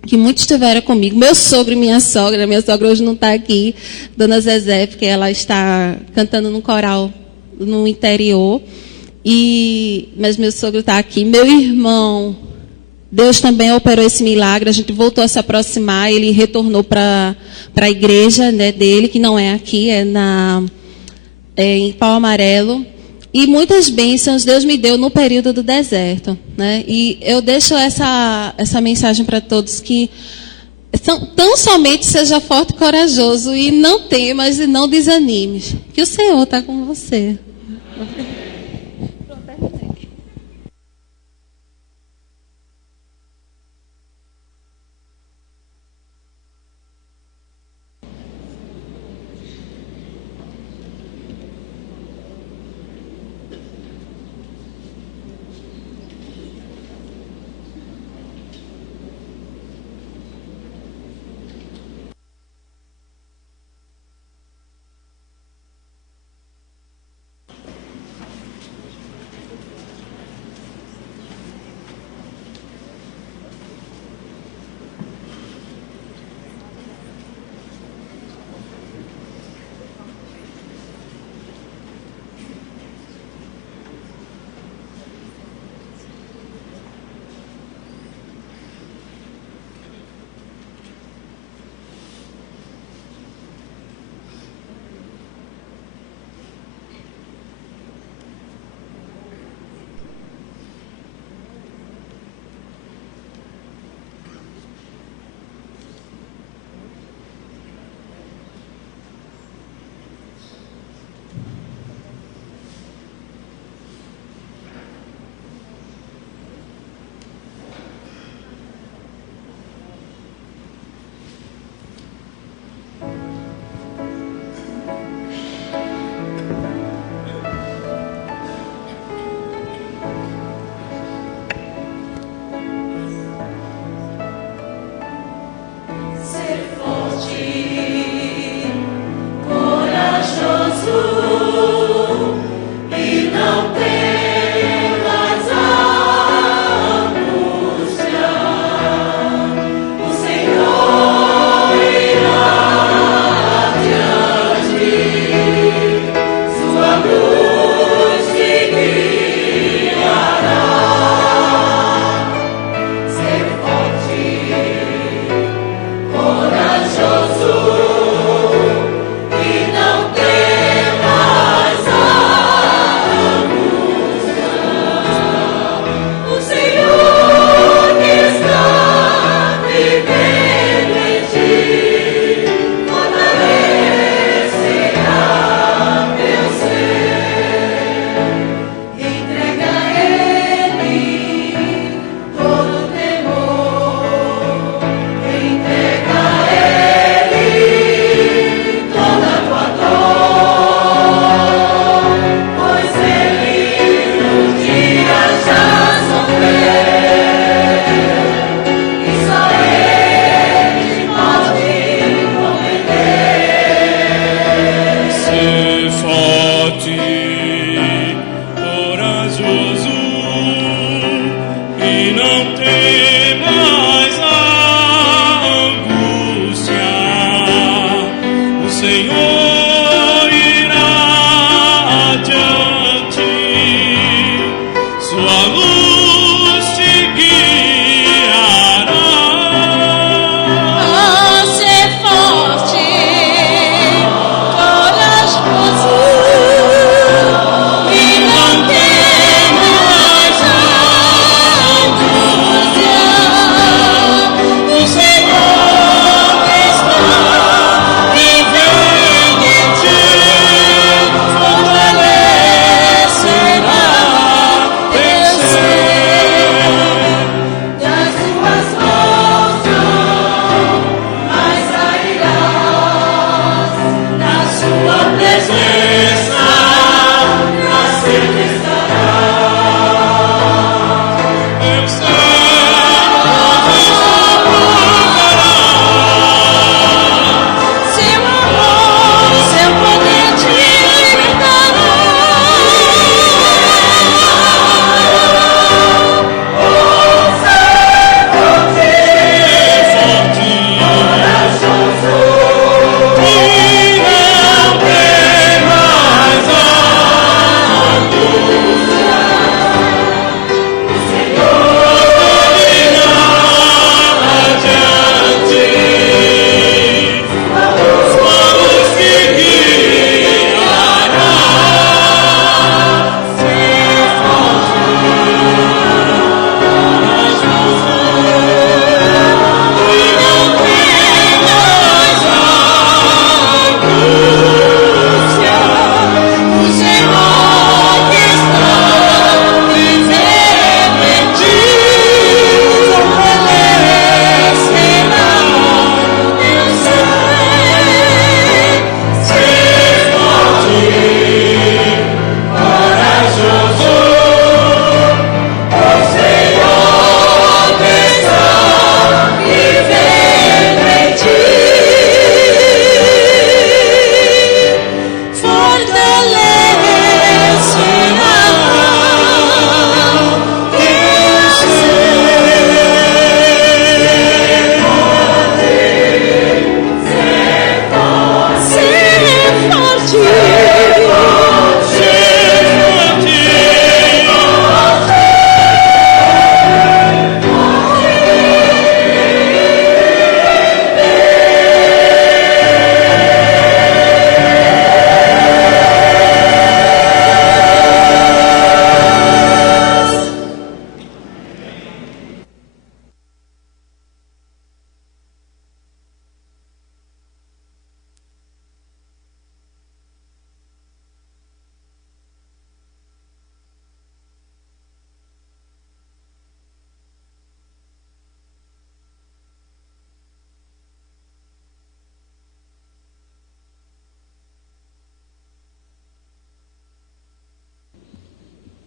que muitos estiveram comigo. Meu sogro e minha sogra hoje não está aqui, Dona Zezé, porque ela está cantando num coral no interior. Mas meu sogro está aqui. Meu irmão, Deus também operou esse milagre, a gente voltou a se aproximar, ele retornou para a igreja, né, dele, que não é aqui, em Pau Amarelo. E muitas bênçãos Deus me deu no período do deserto, né? E eu deixo essa mensagem para todos que tão somente seja forte e corajoso e não temas e não desanimes, que o Senhor está com você.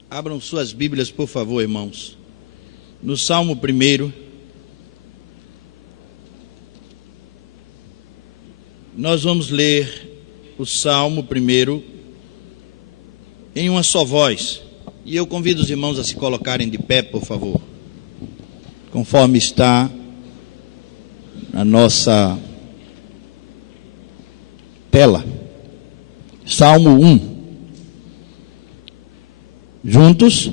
Abram suas Bíblias, por favor, irmãos. No Salmo 1, nós vamos ler o Salmo 1 em uma só voz. E eu convido os irmãos a se colocarem de pé, por favor, conforme está na nossa tela. Salmo 1. Juntos.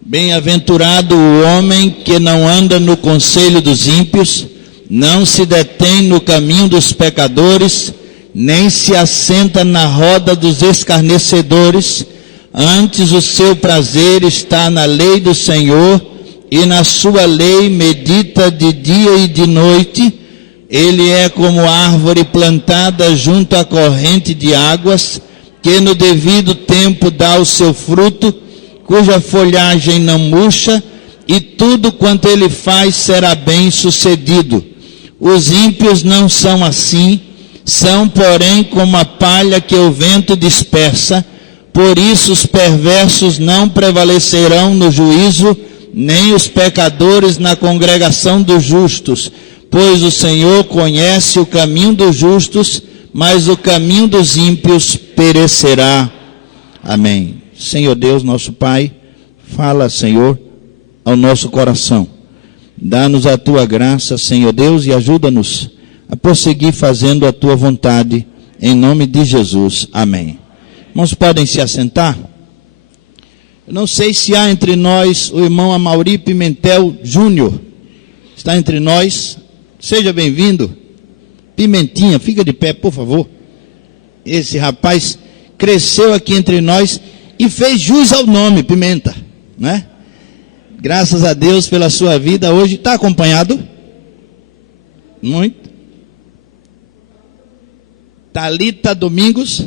Bem-aventurado o homem que não anda no conselho dos ímpios, não se detém no caminho dos pecadores, nem se assenta na roda dos escarnecedores. Antes o seu prazer está na lei do Senhor, e na sua lei medita de dia e de noite. Ele é como árvore plantada junto à corrente de águas, que no devido tempo dá o seu fruto, cuja folhagem não murcha, e tudo quanto ele faz será bem sucedido. Os ímpios não são assim, são porém como a palha que o vento dispersa. Por isso os perversos não prevalecerão no juízo, nem os pecadores na congregação dos justos. Pois o Senhor conhece o caminho dos justos, mas o caminho dos ímpios perecerá. Amém. Senhor Deus, nosso Pai, fala, Senhor, ao nosso coração. Dá-nos a Tua graça, Senhor Deus, e ajuda-nos a prosseguir fazendo a Tua vontade, em nome de Jesus. Amém. Irmãos, podem se assentar? Eu não sei se há entre nós o irmão Amaury Pimentel Júnior. Está entre nós? Seja bem-vindo. Pimentinha, fica de pé, por favor. Esse rapaz cresceu aqui entre nós e fez jus ao nome, Pimenta, né? Graças a Deus pela sua vida. Hoje está acompanhado? Muito. Thalita Domingos,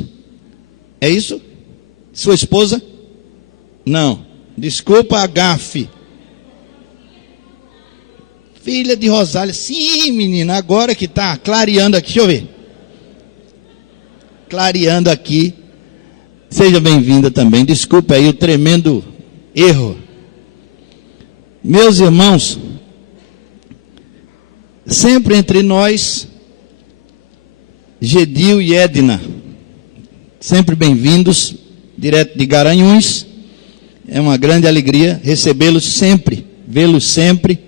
é isso? Sua esposa? Não, desculpa a gafe. Filha de Rosália. Sim, menina, agora que está clareando aqui, deixa eu ver. Clareando aqui. Seja bem-vinda também. Desculpe aí o tremendo erro. Meus irmãos, sempre entre nós, Gedil e Edna, sempre bem-vindos, direto de Garanhuns. É uma grande alegria recebê-los sempre, vê-los sempre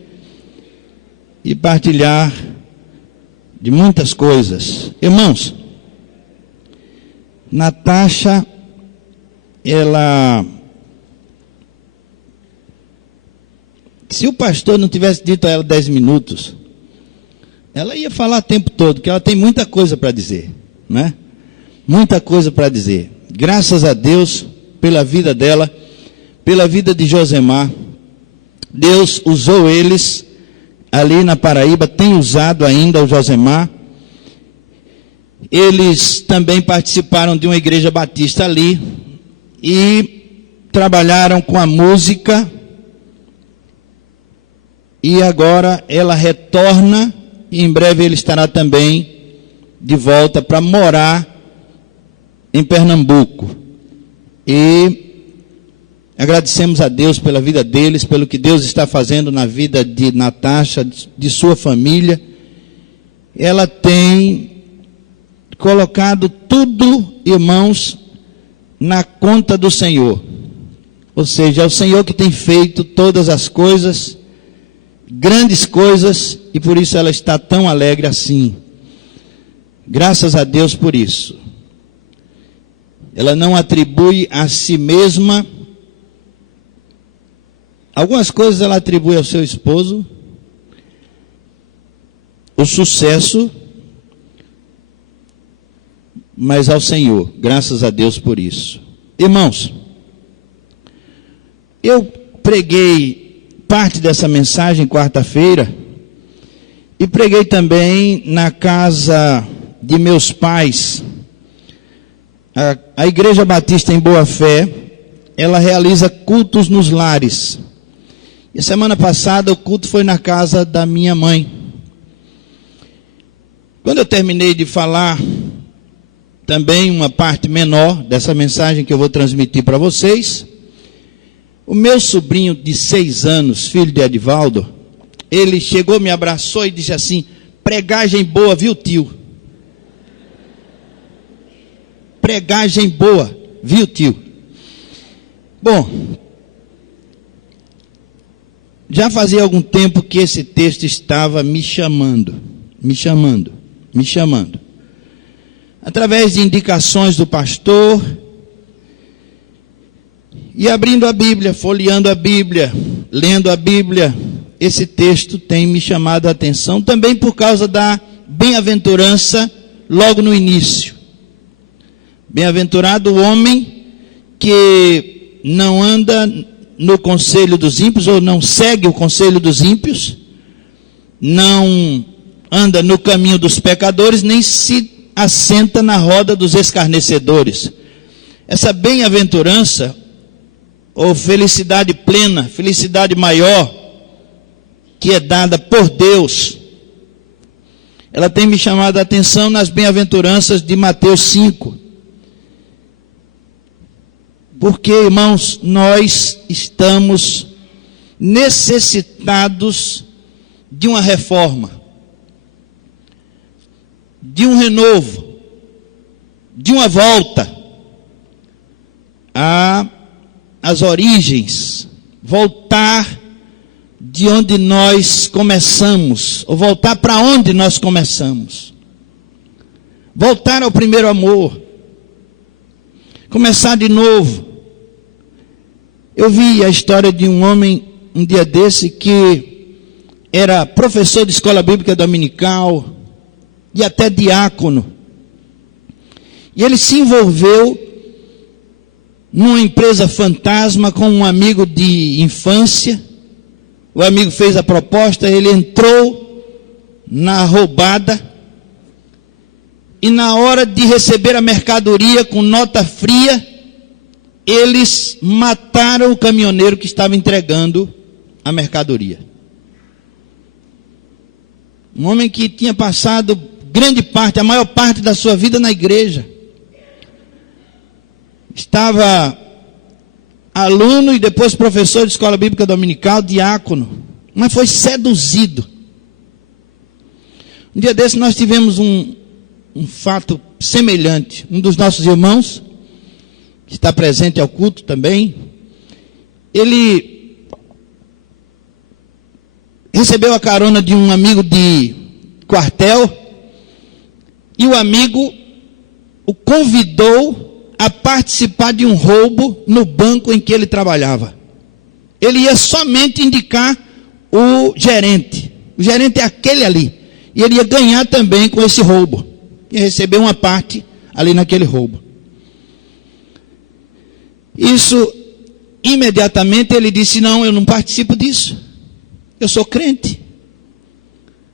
e partilhar de muitas coisas. Irmãos, Natasha, ela, se o pastor não tivesse dito a ela 10 minutos, ela ia falar o tempo todo, porque ela tem muita coisa para dizer, né? Muita coisa para dizer. Graças a Deus pela vida dela, pela vida de Josemar. Deus usou eles ali na Paraíba, tem usado ainda o Josemar. Eles também participaram de uma igreja batista ali e trabalharam com a música. E agora ela retorna e em breve ele estará também de volta para morar em Pernambuco. E agradecemos a Deus pela vida deles, pelo que Deus está fazendo na vida de Natasha, de sua família. Ela tem colocado tudo, irmãos, na conta do Senhor. Ou seja, é o Senhor que tem feito todas as coisas, grandes coisas, e por isso ela está tão alegre assim. Graças a Deus por isso. Ela não atribui a si mesma. Algumas coisas ela atribui ao seu esposo, o sucesso, mas ao Senhor. Graças a Deus por isso. Irmãos, eu preguei parte dessa mensagem quarta-feira e preguei também na casa de meus pais. A Igreja Batista em Boa Fé, ela realiza cultos nos lares. E semana passada o culto foi na casa da minha mãe. Quando eu terminei de falar também uma parte menor dessa mensagem que eu vou transmitir para vocês, O meu sobrinho de 6 anos, filho de Edivaldo, ele chegou, me abraçou e disse assim: pregagem boa, viu, tio? Pregagem boa, viu, tio? Bom, já fazia algum tempo que esse texto estava me chamando. Através de indicações do pastor, e abrindo a Bíblia, folheando a Bíblia, lendo a Bíblia, esse texto tem me chamado a atenção, também por causa da bem-aventurança logo no início. Bem-aventurado o homem que não anda no conselho dos ímpios, ou não segue o conselho dos ímpios, não anda no caminho dos pecadores, nem se assenta na roda dos escarnecedores. Essa bem-aventurança, ou felicidade plena, felicidade maior, que é dada por Deus, ela tem me chamado a atenção nas bem-aventuranças de Mateus 5. Porque, irmãos, nós estamos necessitados de uma reforma, de um renovo, de uma volta às origens, voltar de onde nós começamos, ou voltar para onde nós começamos, voltar ao primeiro amor, começar de novo. Eu vi a história de um homem, um dia desse, que era professor de escola bíblica dominical, e até diácono, e ele se envolveu numa empresa fantasma com um amigo de infância. O amigo fez a proposta, ele entrou na roubada, e na hora de receber a mercadoria com nota fria, eles mataram o caminhoneiro que estava entregando a mercadoria. Um homem que tinha passado grande parte, a maior parte da sua vida na igreja. Estava aluno e depois professor de escola bíblica dominical, diácono, mas foi seduzido. Um dia desse nós tivemos um fato semelhante. Um dos nossos irmãos, que está presente ao culto também, ele recebeu a carona de um amigo de quartel, e o amigo o convidou a participar de um roubo no banco em que ele trabalhava. Ele ia somente indicar o gerente. O gerente é aquele ali. E ele ia ganhar também com esse roubo. Ia receber uma parte ali naquele roubo. Isso, imediatamente ele disse: não, eu não participo disso. Eu sou crente.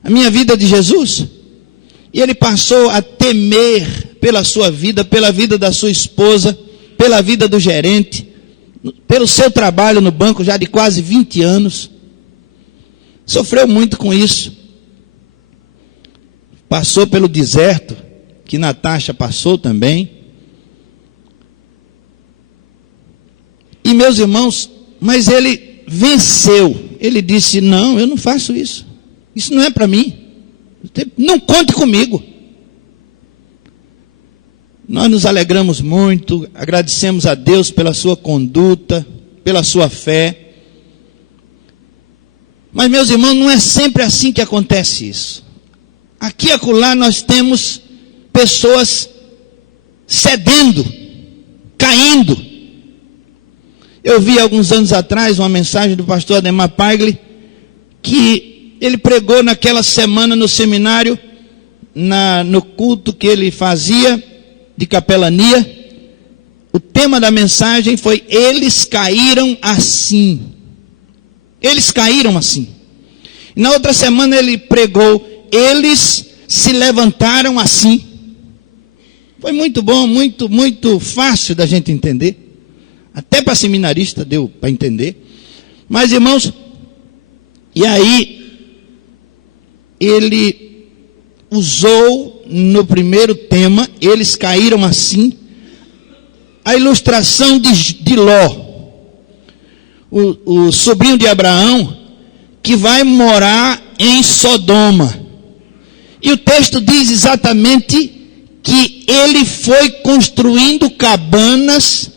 A minha vida é de Jesus. E ele passou a temer pela sua vida, pela vida da sua esposa, pela vida do gerente, pelo seu trabalho no banco já de quase 20 anos. Sofreu muito com isso. Passou pelo deserto, que Natasha passou também. E meus irmãos, mas ele venceu. Ele disse: não, eu não faço isso. Isso não é para mim. Não conte comigo. Nós nos alegramos muito, agradecemos a Deus pela sua conduta, pela sua fé. Mas, meus irmãos, não é sempre assim que acontece isso. Aqui e acolá nós temos pessoas cedendo, caindo. Eu vi alguns anos atrás uma mensagem do pastor Ademar Pagli, que ele pregou naquela semana no seminário, no culto que ele fazia de capelania. O tema da mensagem foi: eles caíram assim. Eles caíram assim. E na outra semana ele pregou: eles se levantaram assim. Foi muito bom, muito fácil da gente entender. Até para seminarista deu para entender. Mas, irmãos, e aí ele usou no primeiro tema, eles caíram assim, a ilustração de Ló. o sobrinho de Abraão, que vai morar em Sodoma. E o texto diz exatamente que ele foi construindo cabanas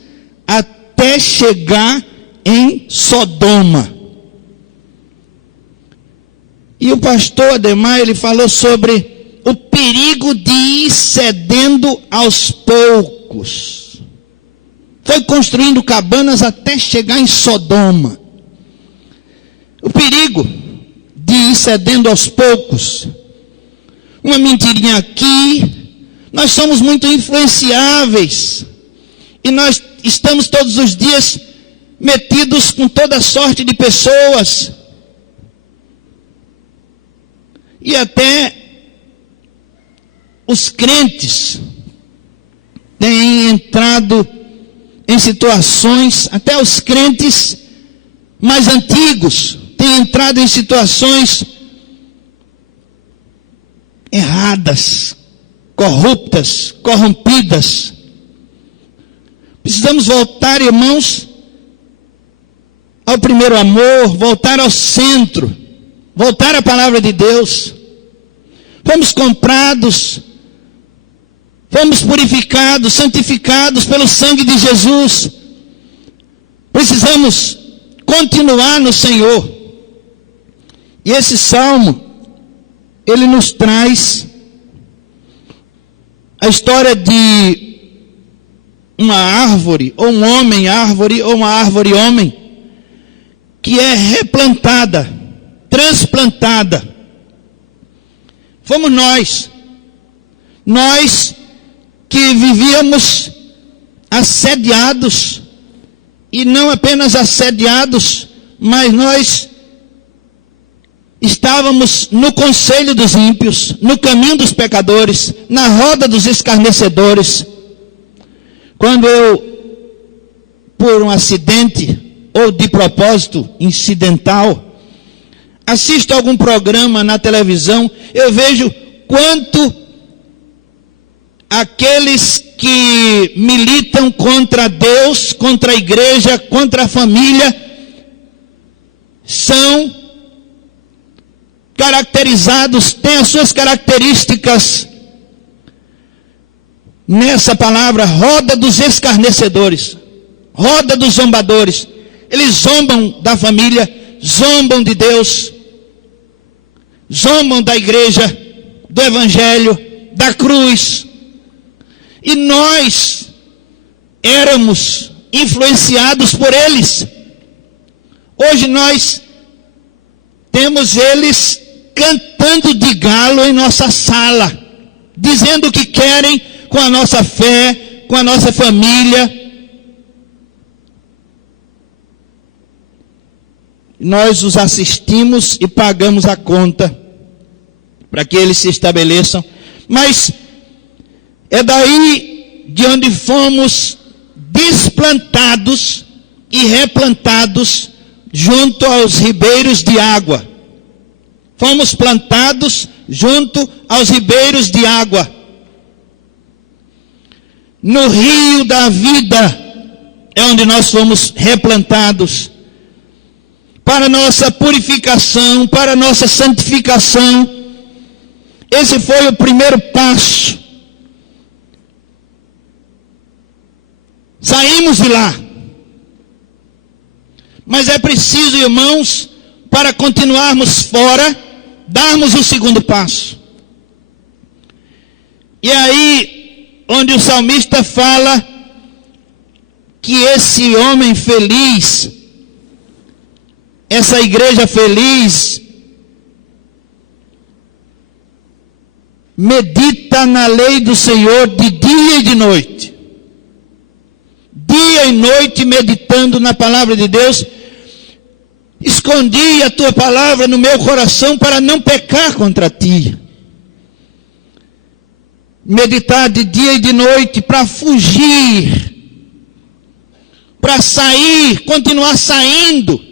até chegar em Sodoma. E o pastor Ademar, ele falou sobre o perigo de ir cedendo aos poucos. Foi construindo cabanas até chegar em Sodoma. O perigo de ir cedendo aos poucos. Uma mentirinha aqui. Nós somos muito influenciáveis. E nós estamos todos os dias metidos com toda sorte de pessoas. E até os crentes têm entrado em situações, até os crentes mais antigos têm entrado em situações erradas, corruptas, corrompidas. Precisamos voltar, irmãos, ao primeiro amor, voltar ao centro, voltar à palavra de Deus. Fomos comprados, fomos purificados, santificados pelo sangue de Jesus. Precisamos continuar no Senhor. E esse salmo, ele nos traz a história de uma árvore, ou um homem árvore, ou uma árvore homem, que é replantada, transplantada. Fomos nós que vivíamos assediados, e não apenas assediados, mas nós estávamos no conselho dos ímpios, no caminho dos pecadores, na roda dos escarnecedores. Quando eu, por um acidente, ou de propósito incidental, assisto algum programa na televisão, eu vejo quanto aqueles que militam contra Deus, contra a igreja, contra a família, são caracterizados, têm as suas características nessa palavra, roda dos escarnecedores, roda dos zombadores. Eles zombam da família, zombam de Deus, zombam da igreja, do evangelho, da cruz. E nós éramos influenciados por eles. Hoje nós temos eles cantando de galo em nossa sala, dizendo o que querem com a nossa fé, com a nossa família. Nós os assistimos e pagamos a conta para que eles se estabeleçam. Mas é daí de onde fomos desplantados e replantados junto aos ribeiros de água. Fomos plantados junto aos ribeiros de água. No rio da vida é onde nós fomos replantados. Para nossa purificação, para nossa santificação. Esse foi o primeiro passo. Saímos de lá. Mas é preciso, irmãos, para continuarmos fora, darmos o segundo passo. E aí, onde o salmista fala que esse homem feliz, essa igreja feliz, medita na lei do Senhor de dia e de noite. Dia e noite meditando na palavra de Deus. Escondi a tua palavra no meu coração para não pecar contra ti. Meditar de dia e de noite para fugir, para sair, continuar saindo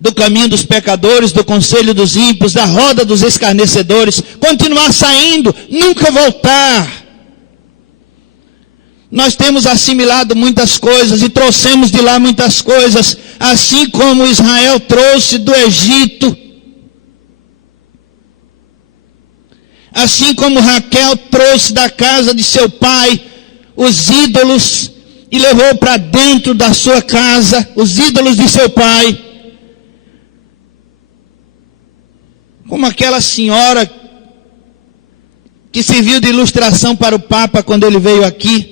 do caminho dos pecadores, do conselho dos ímpios, da roda dos escarnecedores, continuar saindo, nunca voltar. Nós temos assimilado muitas coisas e trouxemos de lá muitas coisas, assim como Israel trouxe do Egito. Assim como Raquel trouxe da casa de seu pai os ídolos e levou para dentro da sua casa os ídolos de seu pai. Como aquela senhora que serviu de ilustração para o Papa quando ele veio aqui.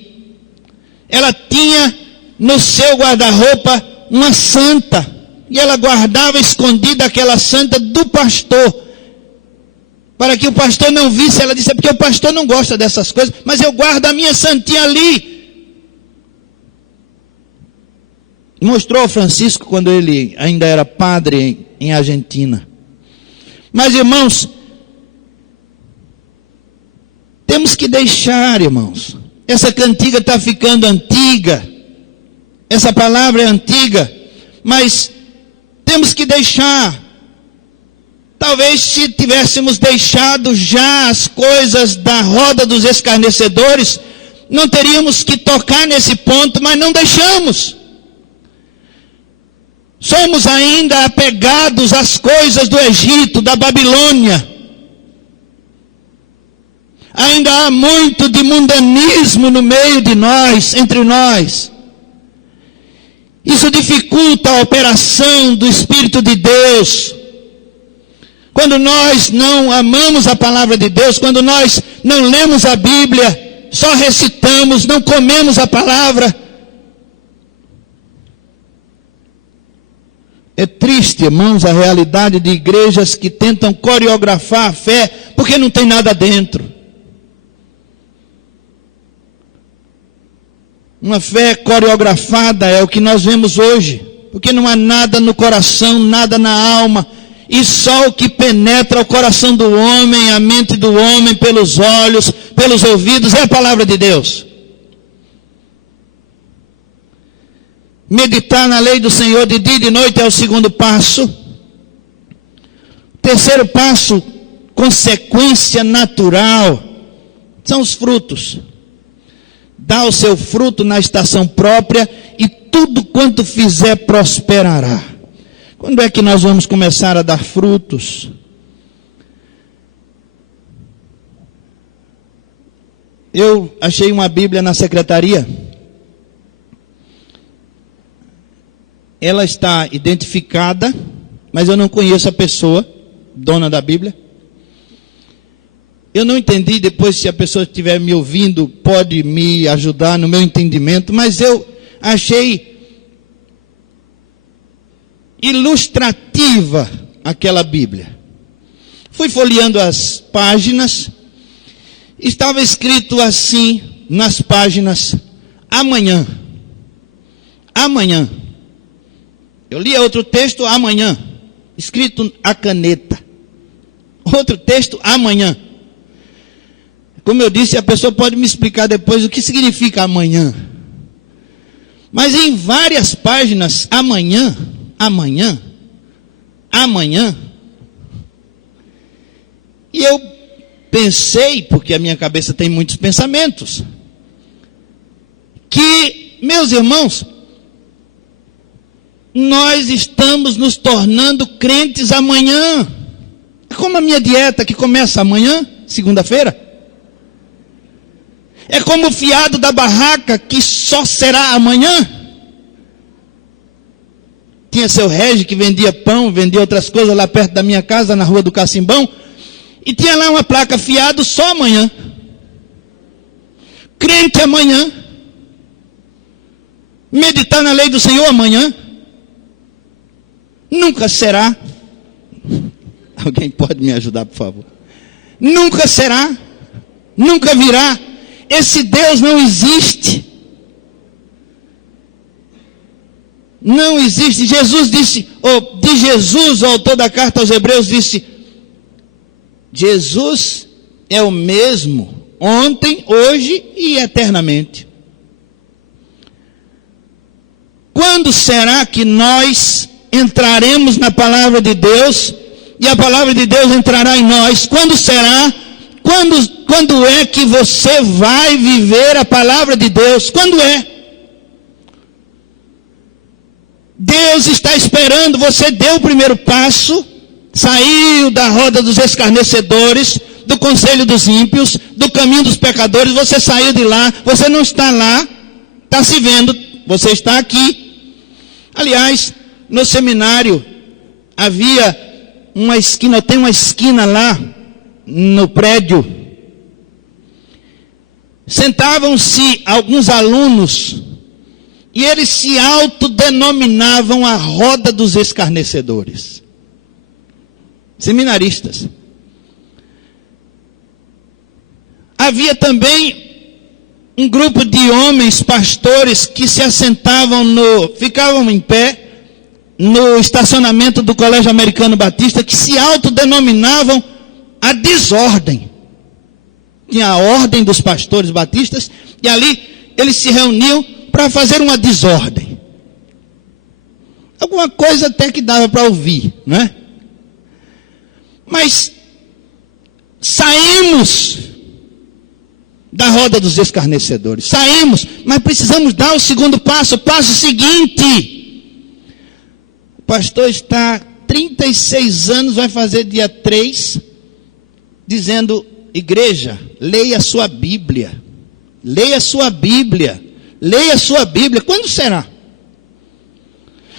Ela tinha no seu guarda-roupa uma santa, e ela guardava escondida aquela santa do pastor, para que o pastor não visse. Ela disse: é porque o pastor não gosta dessas coisas, mas eu guardo a minha santinha ali. Mostrou ao Francisco quando ele ainda era padre em Argentina. Mas, irmãos, temos que deixar, irmãos. Essa cantiga está ficando antiga. Essa palavra é antiga. Mas temos que deixar. Talvez se tivéssemos deixado já as coisas da roda dos escarnecedores, não teríamos que tocar nesse ponto, mas não deixamos. Somos ainda apegados às coisas do Egito, da Babilônia. Ainda há muito de mundanismo no meio de nós, entre nós. Isso dificulta a operação do Espírito de Deus. Quando nós não amamos a palavra de Deus, quando nós não lemos a Bíblia, só recitamos, não comemos a palavra. É triste, irmãos, a realidade de igrejas que tentam coreografar a fé, porque não tem nada dentro. Uma fé coreografada é o que nós vemos hoje, porque não há nada no coração, nada na alma, e só o que penetra o coração do homem, a mente do homem, pelos olhos, pelos ouvidos, é a palavra de Deus. Meditar na lei do Senhor de dia e de noite é o segundo passo. Terceiro passo, consequência natural, são os frutos. Dá o seu fruto na estação própria e tudo quanto fizer prosperará. Quando é que nós vamos começar a dar frutos? Eu achei uma Bíblia na secretaria. Ela está identificada, mas eu não conheço a pessoa, dona da Bíblia. Eu não entendi, depois se a pessoa estiver me ouvindo, pode me ajudar no meu entendimento, mas eu achei ilustrativa aquela Bíblia. Fui folheando as páginas, estava escrito assim nas páginas: amanhã. Amanhã. Eu lia outro texto: amanhã, escrito a caneta. Outro texto: amanhã. Como eu disse, a pessoa pode me explicar depois o que significa amanhã. Mas em várias páginas, amanhã, amanhã, amanhã. E eu pensei, porque a minha cabeça tem muitos pensamentos, que, meus irmãos, nós estamos nos tornando crentes amanhã. É como a minha dieta que começa amanhã, segunda-feira. É como o fiado da barraca que só será amanhã. Tinha seu Regi que vendia pão, vendia outras coisas lá perto da minha casa, na rua do Cacimbão. E tinha lá uma placa: fiado só amanhã. Crente amanhã. Meditar na lei do Senhor amanhã. Nunca será. Alguém pode me ajudar, por favor? Nunca será. Nunca virá. Esse Deus não existe. Não existe. Jesus disse, de Jesus, o autor da carta aos Hebreus disse: Jesus é o mesmo ontem, hoje e eternamente. Quando será que nós entraremos na palavra de Deus e a palavra de Deus entrará em nós? Quando será Quando é que você vai viver a palavra de Deus? Quando é? Deus está esperando, você deu o primeiro passo, saiu da roda dos escarnecedores, do conselho dos ímpios, do caminho dos pecadores, você saiu de lá, você não está lá, está se vendo, você está aqui. Aliás, no seminário havia uma esquina, tem uma esquina lá no prédio, sentavam-se alguns alunos e eles se autodenominavam a roda dos escarnecedores, seminaristas. Havia também um grupo de homens pastores que se assentavam ficavam em pé no estacionamento do Colégio Americano Batista, que se autodenominavam a desordem. Tinha a ordem dos pastores batistas, e ali eles se reuniam para fazer uma desordem. Alguma coisa até que dava para ouvir, não é? Mas saímos da roda dos escarnecedores. Saímos, mas precisamos dar o segundo passo, o passo seguinte. O pastor está 36 anos, vai fazer dia 3, dizendo: igreja, leia a sua Bíblia. Leia a sua Bíblia. Leia a sua Bíblia. Quando será?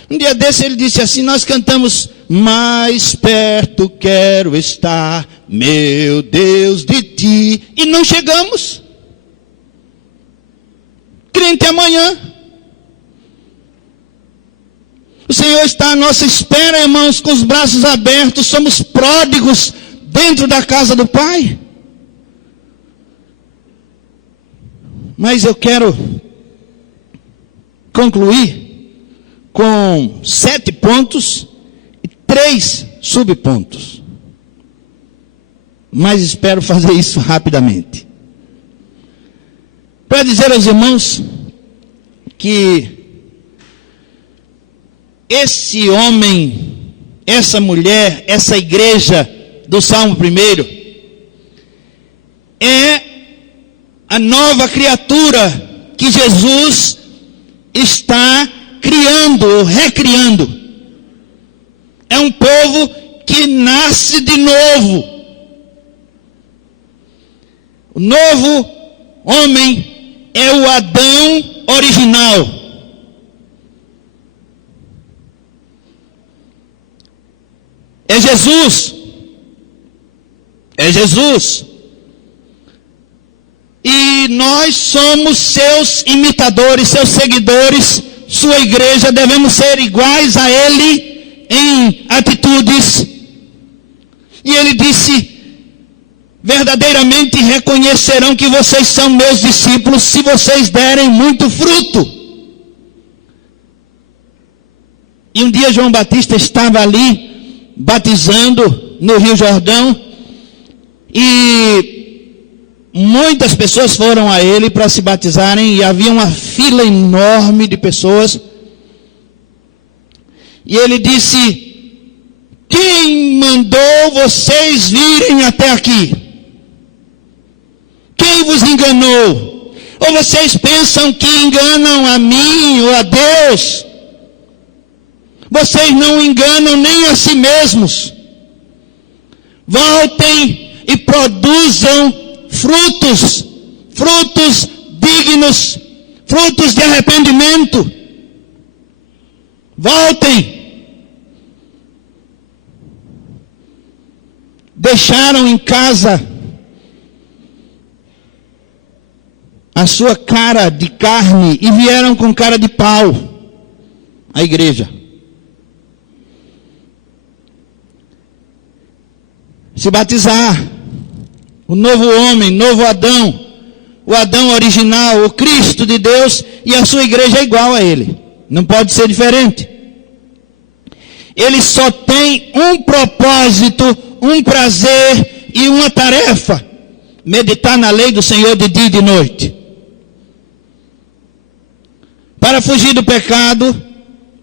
Um dia desse ele disse assim: nós cantamos: mais perto quero estar, meu Deus, de ti. E não chegamos. Crente amanhã. O Senhor está à nossa espera, irmãos, com os braços abertos. Somos pródigos dentro da casa do Pai. Mas eu quero concluir com 7 pontos e 3 subpontos. Mas espero fazer isso rapidamente. Para dizer aos irmãos que esse homem, essa mulher, essa igreja do Salmo 1 é a nova criatura que Jesus está criando, recriando. É um povo que nasce de novo. O novo homem é o Adão original. É Jesus. É Jesus. E nós somos seus imitadores, seus seguidores, sua igreja, devemos ser iguais a ele em atitudes. E ele disse: verdadeiramente reconhecerão que vocês são meus discípulos se vocês derem muito fruto. E um dia João Batista estava ali batizando no Rio Jordão, e muitas pessoas foram a ele para se batizarem, e havia uma fila enorme de pessoas. E ele disse: quem mandou vocês virem até aqui? Quem vos enganou? Ou vocês pensam que enganam a mim ou a Deus? Vocês não enganam nem a si mesmos. Voltem e produzam frutos dignos, frutos de arrependimento. Voltem. Deixaram em casa a sua cara de carne e vieram com cara de pau à igreja. Se batizar, o novo homem, novo Adão, o Adão original, o Cristo de Deus, e a sua igreja é igual a ele, não pode ser diferente. Ele só tem um propósito, um prazer e uma tarefa: meditar na lei do Senhor de dia e de noite, para fugir do pecado,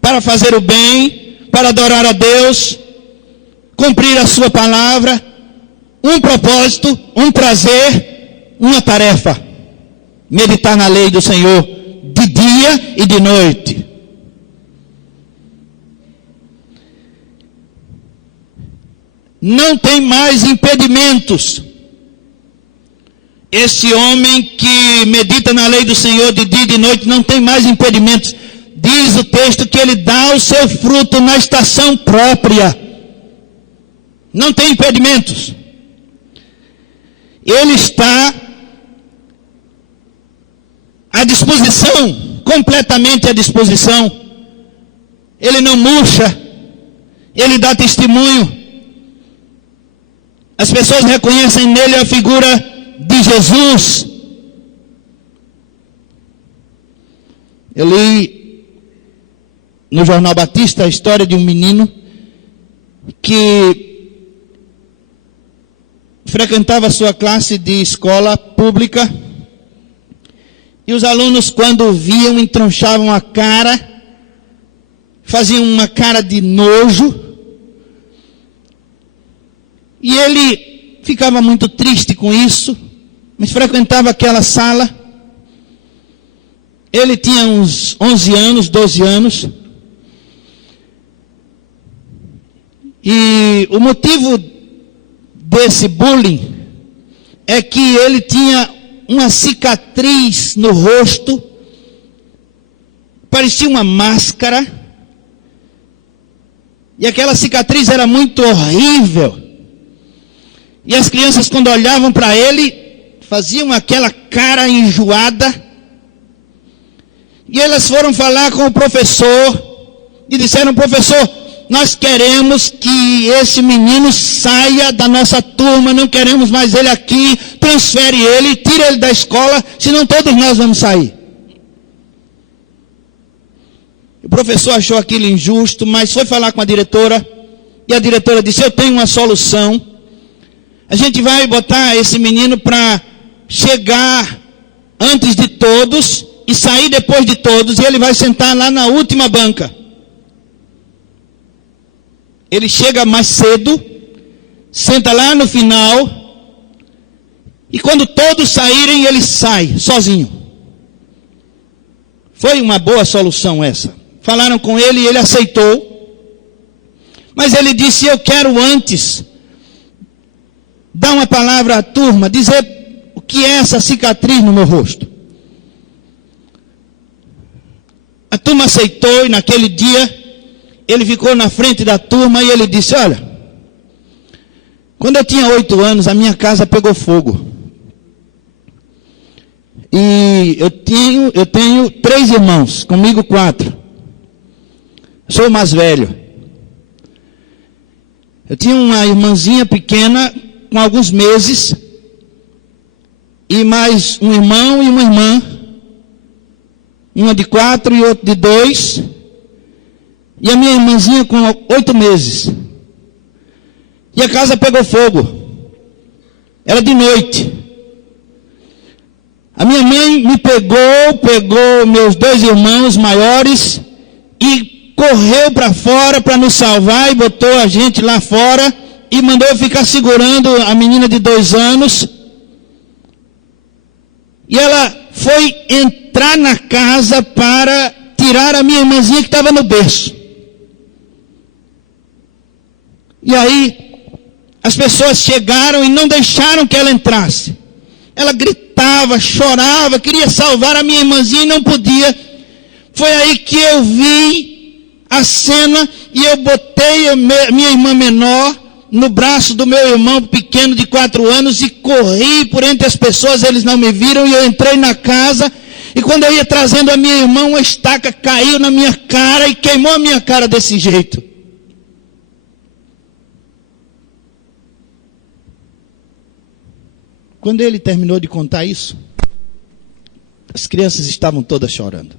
para fazer o bem, para adorar a Deus, cumprir a sua palavra, um propósito, um prazer, uma tarefa: meditar na lei do Senhor de dia e de noite. Não tem mais impedimentos. Esse homem que medita na lei do Senhor de dia e de noite não tem mais impedimentos. Diz o texto que ele dá o seu fruto na estação própria. Não tem impedimentos. Ele está à disposição, completamente à disposição. Ele não murcha, ele dá testemunho. As pessoas reconhecem nele a figura de Jesus. Eu li no Jornal Batista a história de um menino que frequentava a sua classe de escola pública, e os alunos, quando o viam, entronchavam a cara, faziam uma cara de nojo, e ele ficava muito triste com isso, mas frequentava aquela sala. Ele tinha uns 11 anos, 12 anos, e o motivo desse bullying é que ele tinha uma cicatriz no rosto, parecia uma máscara, e aquela cicatriz era muito horrível, e as crianças, quando olhavam para ele, faziam aquela cara enjoada, e elas foram falar com o professor, e disseram: professor, nós queremos que esse menino saia da nossa turma, não queremos mais ele aqui, transfere ele, tira ele da escola, senão todos nós vamos sair. O professor achou aquilo injusto, mas foi falar com a diretora, e a diretora disse: eu tenho uma solução, a gente vai botar esse menino para chegar antes de todos, e sair depois de todos, e ele vai sentar lá na última banca. Ele chega mais cedo, senta lá no final, e quando todos saírem, ele sai sozinho. Foi uma boa solução essa. Falaram com ele e ele aceitou. Mas ele disse: eu quero antes dar uma palavra à turma, dizer o que é essa cicatriz no meu rosto. A turma aceitou, e naquele dia ele ficou na frente da turma e ele disse: olha, quando eu tinha 8 anos, a minha casa pegou fogo. E eu tenho 3 irmãos, comigo 4. Sou o mais velho. Eu tinha uma irmãzinha pequena, com alguns meses, e mais um irmão e uma irmã, uma de 4 e outro de 2, e a minha irmãzinha com 8 meses. E a casa pegou fogo. Era de noite. A minha mãe me pegou meus 2 irmãos maiores e correu para fora para nos salvar, e botou a gente lá fora e mandou eu ficar segurando a menina de 2 anos. E ela foi entrar na casa para tirar a minha irmãzinha que estava no berço. E aí as pessoas chegaram e não deixaram que ela entrasse. Ela gritava, chorava, queria salvar a minha irmãzinha e não podia. Foi aí que eu vi a cena e eu botei a minha irmã menor no braço do meu irmão pequeno de 4 anos e corri por entre as pessoas. Eles não me viram e eu entrei na casa, e quando eu ia trazendo a minha irmã, uma estaca caiu na minha cara e queimou a minha cara desse jeito. Quando ele terminou de contar isso, as crianças estavam todas chorando.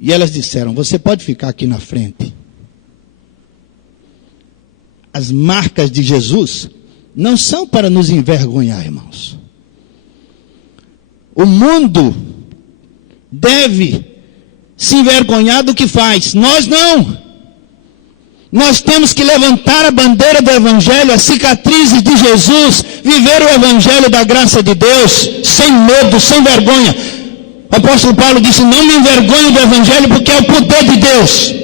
E elas disseram: você pode ficar aqui na frente. As marcas de Jesus não são para nos envergonhar, irmãos. O mundo deve se envergonhar do que faz. Nós não. Nós temos que levantar a bandeira do Evangelho, as cicatrizes de Jesus, viver o Evangelho da graça de Deus, sem medo, sem vergonha. O apóstolo Paulo disse, não me envergonho do Evangelho, porque é o poder de Deus.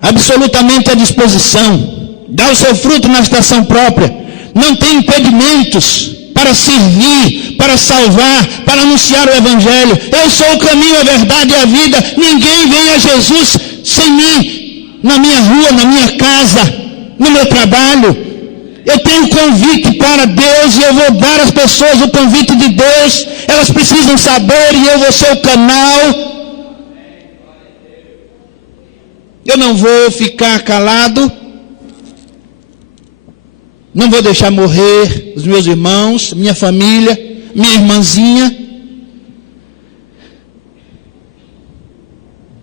Absolutamente à disposição. Dá o seu fruto na estação própria. Não tem impedimentos para servir, para salvar, para anunciar o Evangelho. Eu sou o caminho, a verdade e a vida. Ninguém vem a Jesus sem mim, na minha rua, na minha casa, no meu trabalho. Eu tenho convite para Deus e eu vou dar às pessoas o convite de Deus. Elas precisam saber e eu vou ser o canal. Eu não vou ficar calado. Não vou deixar morrer os meus irmãos, minha família, minha irmãzinha.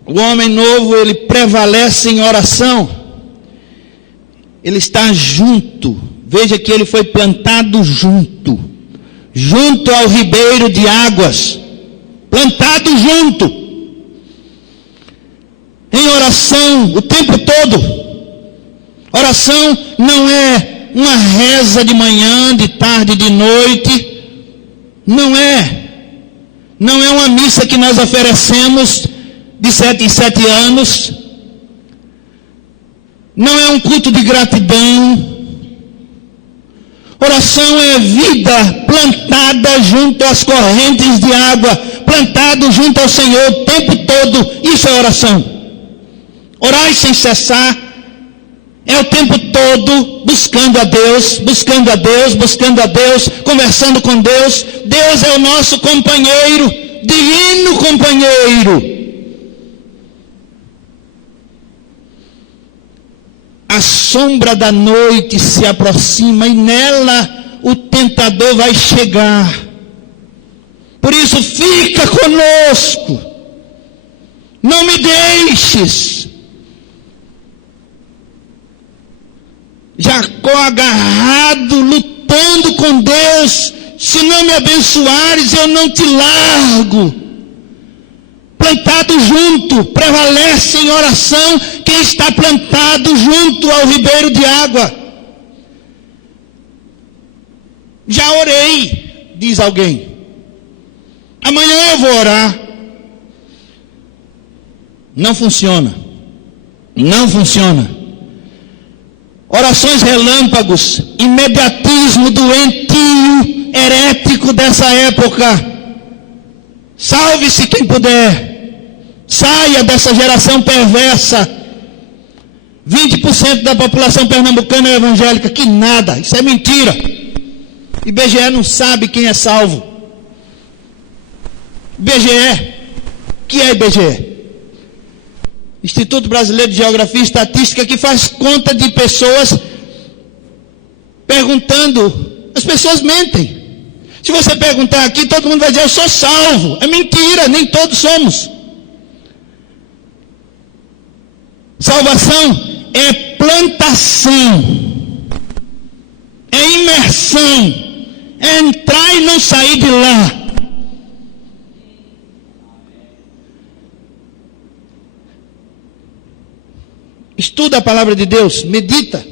O homem novo, ele prevalece em oração. Ele está junto. Veja que ele foi plantado junto ao ribeiro de águas. Plantado junto. Em oração o tempo todo. Oração não é uma reza de manhã, de tarde, de noite. Não é uma missa que nós oferecemos de 7 em 7 anos. Não é um culto de gratidão. Oração é vida plantada junto às correntes de água, plantado junto ao Senhor o tempo todo. Isso é oração. Orai sem cessar. É o tempo todo buscando a Deus, buscando a Deus, buscando a Deus, conversando com Deus. Deus é o nosso companheiro, divino companheiro. A sombra da noite se aproxima e nela o tentador vai chegar. Por isso fica conosco. Não me deixes. Jacó agarrado, lutando com Deus. Se não me abençoares, eu não te largo. Plantado junto, prevalece em oração quem está plantado junto ao ribeiro de água. Já orei, diz alguém. Amanhã eu vou orar. Não funciona. Não funciona. Orações relâmpagos, imediatismo doentio, herético dessa época. Salve-se quem puder. Saia dessa geração perversa. 20% da população pernambucana é evangélica. Que nada, isso é mentira. IBGE não sabe quem é salvo. IBGE, o que é IBGE? Instituto Brasileiro de Geografia e Estatística, que faz conta de pessoas perguntando. As pessoas mentem. Se você perguntar aqui, todo mundo vai dizer, eu sou salvo. É mentira, nem todos somos. Salvação é plantação, é imersão, é entrar e não sair de lá. Estuda a palavra de Deus, medita.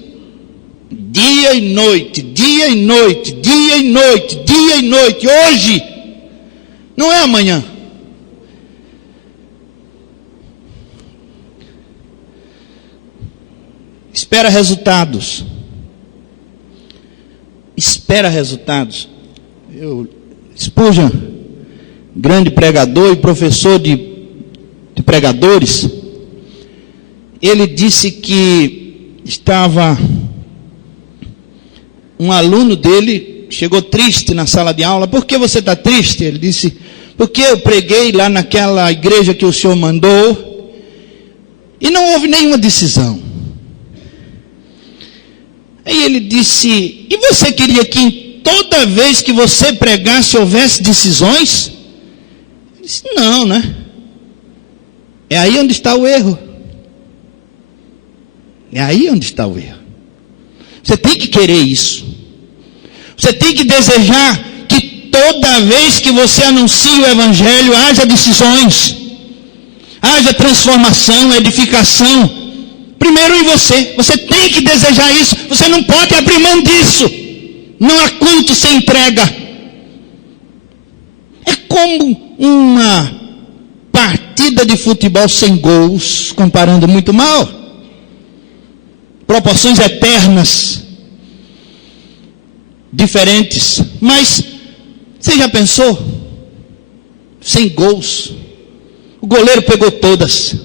Dia e noite, dia e noite, dia e noite, dia e noite. Hoje, não é amanhã. Espera resultados. Espera resultados. Spurgeon, grande pregador e professor de pregadores, ele disse que estava um aluno dele, chegou triste na sala de aula. Por que você está triste? Ele disse, porque eu preguei lá naquela igreja que o senhor mandou e não houve nenhuma decisão. Aí ele disse, e você queria que toda vez que você pregasse houvesse decisões? Ele disse, não, né? É aí onde está o erro. É aí onde está o erro. Você tem que querer isso. Você tem que desejar que toda vez que você anuncia o Evangelho, haja decisões, haja transformação, edificação. Primeiro em você. Você tem que desejar isso. Você não pode abrir mão disso. Não há culto sem entrega. É como uma partida de futebol sem gols, comparando muito mal. Proporções eternas, diferentes. Mas você já pensou? Sem gols. O goleiro pegou todas.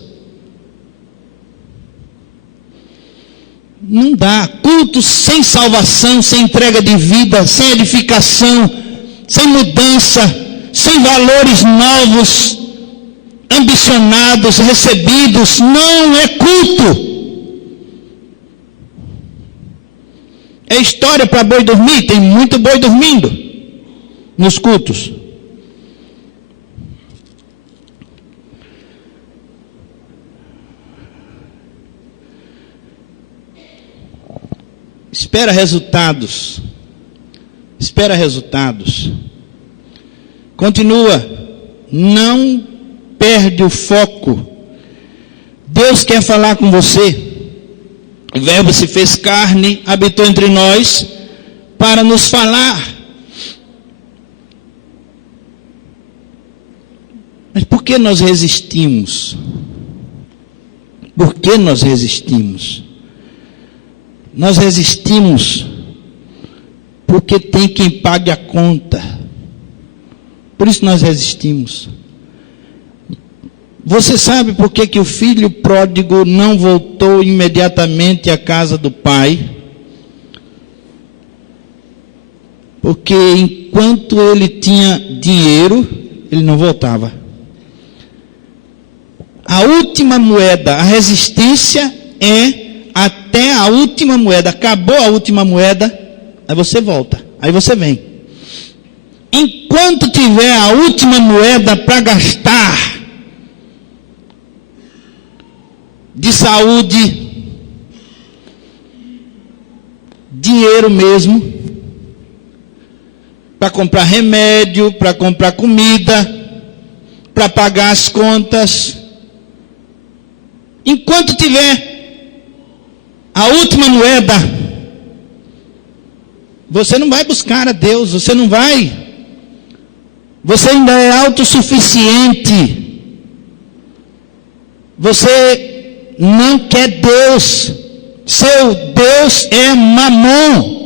Não dá. Culto sem salvação, sem entrega de vida, sem edificação, sem mudança, sem valores novos, ambicionados, recebidos, não é culto. É história para boi dormir. Tem muito boi dormindo nos cultos. Espera resultados. Espera resultados. Continua. Não perde o foco. Deus quer falar com você. O Verbo se fez carne, habitou entre nós, para nos falar. Mas por que nós resistimos? Por que nós resistimos? Nós resistimos porque tem quem pague a conta. Por isso nós resistimos. Você sabe por que o filho pródigo não voltou imediatamente à casa do pai? Porque enquanto ele tinha dinheiro, ele não voltava. A última moeda, a resistência é até a última moeda. Acabou a última moeda, aí você volta, aí você vem. Enquanto tiver a última moeda para gastar, de saúde, dinheiro mesmo, para comprar remédio, para comprar comida, para pagar as contas. Enquanto tiver a última moeda, você não vai buscar a Deus, você não vai. Você ainda é autossuficiente. Você não quer Deus. Seu Deus é mamon.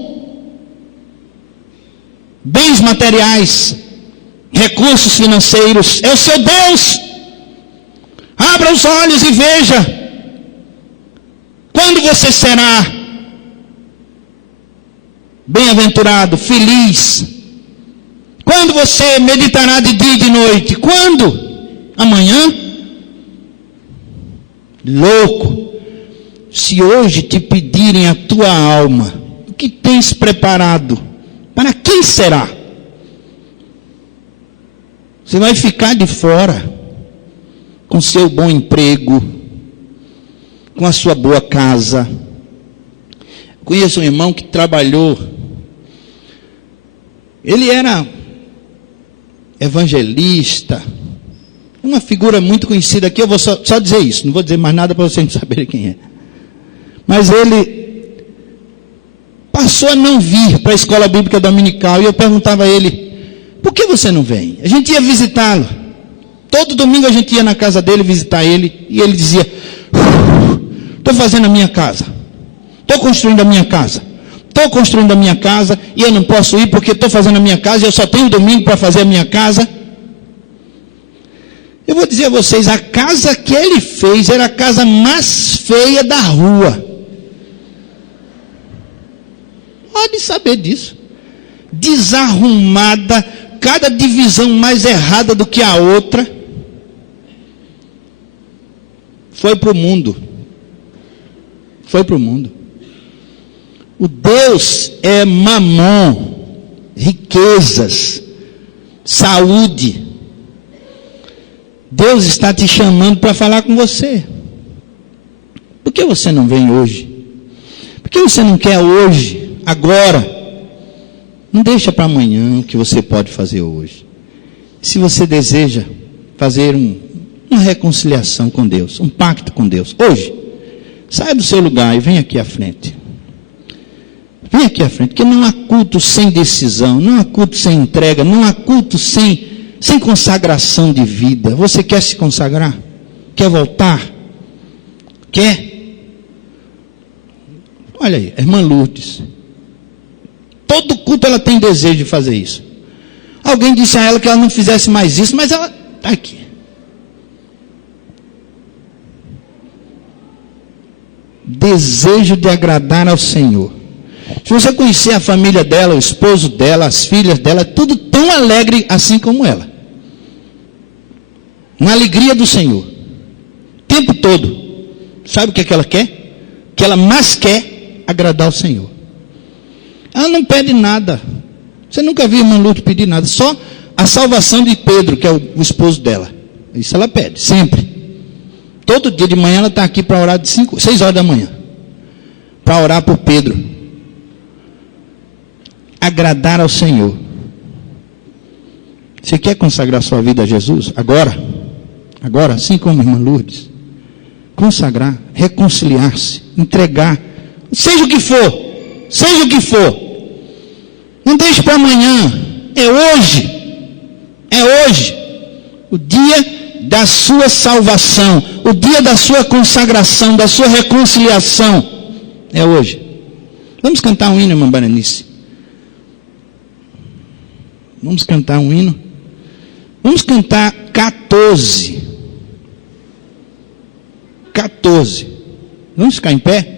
Bens materiais, recursos financeiros, é o seu Deus. Abra os olhos e veja. Quando você será bem-aventurado, feliz? Quando você meditará de dia e de noite? Quando? Amanhã? Louco. Se hoje te pedirem a tua alma, o que tens preparado? Para quem será? Você vai ficar de fora, com seu bom emprego, com a sua boa casa. Conheço um irmão que trabalhou, ele era evangelista, uma figura muito conhecida aqui. Eu vou só dizer isso, não vou dizer mais nada para vocês não saberem quem é. Mas ele passou a não vir para a escola bíblica dominical, e eu perguntava a ele: por que você não vem? A gente ia visitá-lo, todo domingo a gente ia na casa dele visitar ele, e ele dizia: estou fazendo a minha casa, estou construindo a minha casa, e eu não posso ir porque estou fazendo a minha casa, e eu só tenho domingo para fazer a minha casa. Eu vou dizer a vocês, a casa que ele fez era a casa mais feia da rua. Pode saber disso. Desarrumada, cada divisão mais errada do que a outra. Foi para o mundo. O Deus é mamon, riquezas, saúde. Deus está te chamando para falar com você. Por que você não vem hoje? Por que você não quer hoje, agora? Não deixa para amanhã o que você pode fazer hoje. Se você deseja fazer uma reconciliação com Deus, um pacto com Deus, hoje, saia do seu lugar e vem aqui à frente. Vem aqui à frente, porque não há culto sem decisão, não há culto sem entrega, não há culto sem consagração de vida. Você quer se consagrar? Quer voltar? Quer? Olha aí, a irmã Lourdes. Todo culto ela tem desejo de fazer isso. Alguém disse a ela que ela não fizesse mais isso, mas ela está aqui. Desejo de agradar ao Senhor. Se você conhecer a família dela, o esposo dela, as filhas dela, tudo tão alegre assim como ela. Na alegria do Senhor. O tempo todo. Sabe o que é que ela quer? O que ela mais quer? Agradar ao Senhor. Ela não pede nada. Você nunca viu a irmã Lourdes pedir nada. Só a salvação de Pedro, que é o esposo dela. Isso ela pede, sempre. Todo dia de manhã ela está aqui para orar de 6 horas da manhã. Para orar por Pedro. Agradar ao Senhor. Você quer consagrar sua vida a Jesus? Agora, assim como a irmã Lourdes. Consagrar, reconciliar-se, entregar. Seja o que for. Não deixe para amanhã. É hoje. O dia da sua salvação. O dia da sua consagração, da sua reconciliação. É hoje. Vamos cantar um hino, irmã Berenice. Vamos cantar um hino. Vamos cantar 14. Vamos ficar em pé?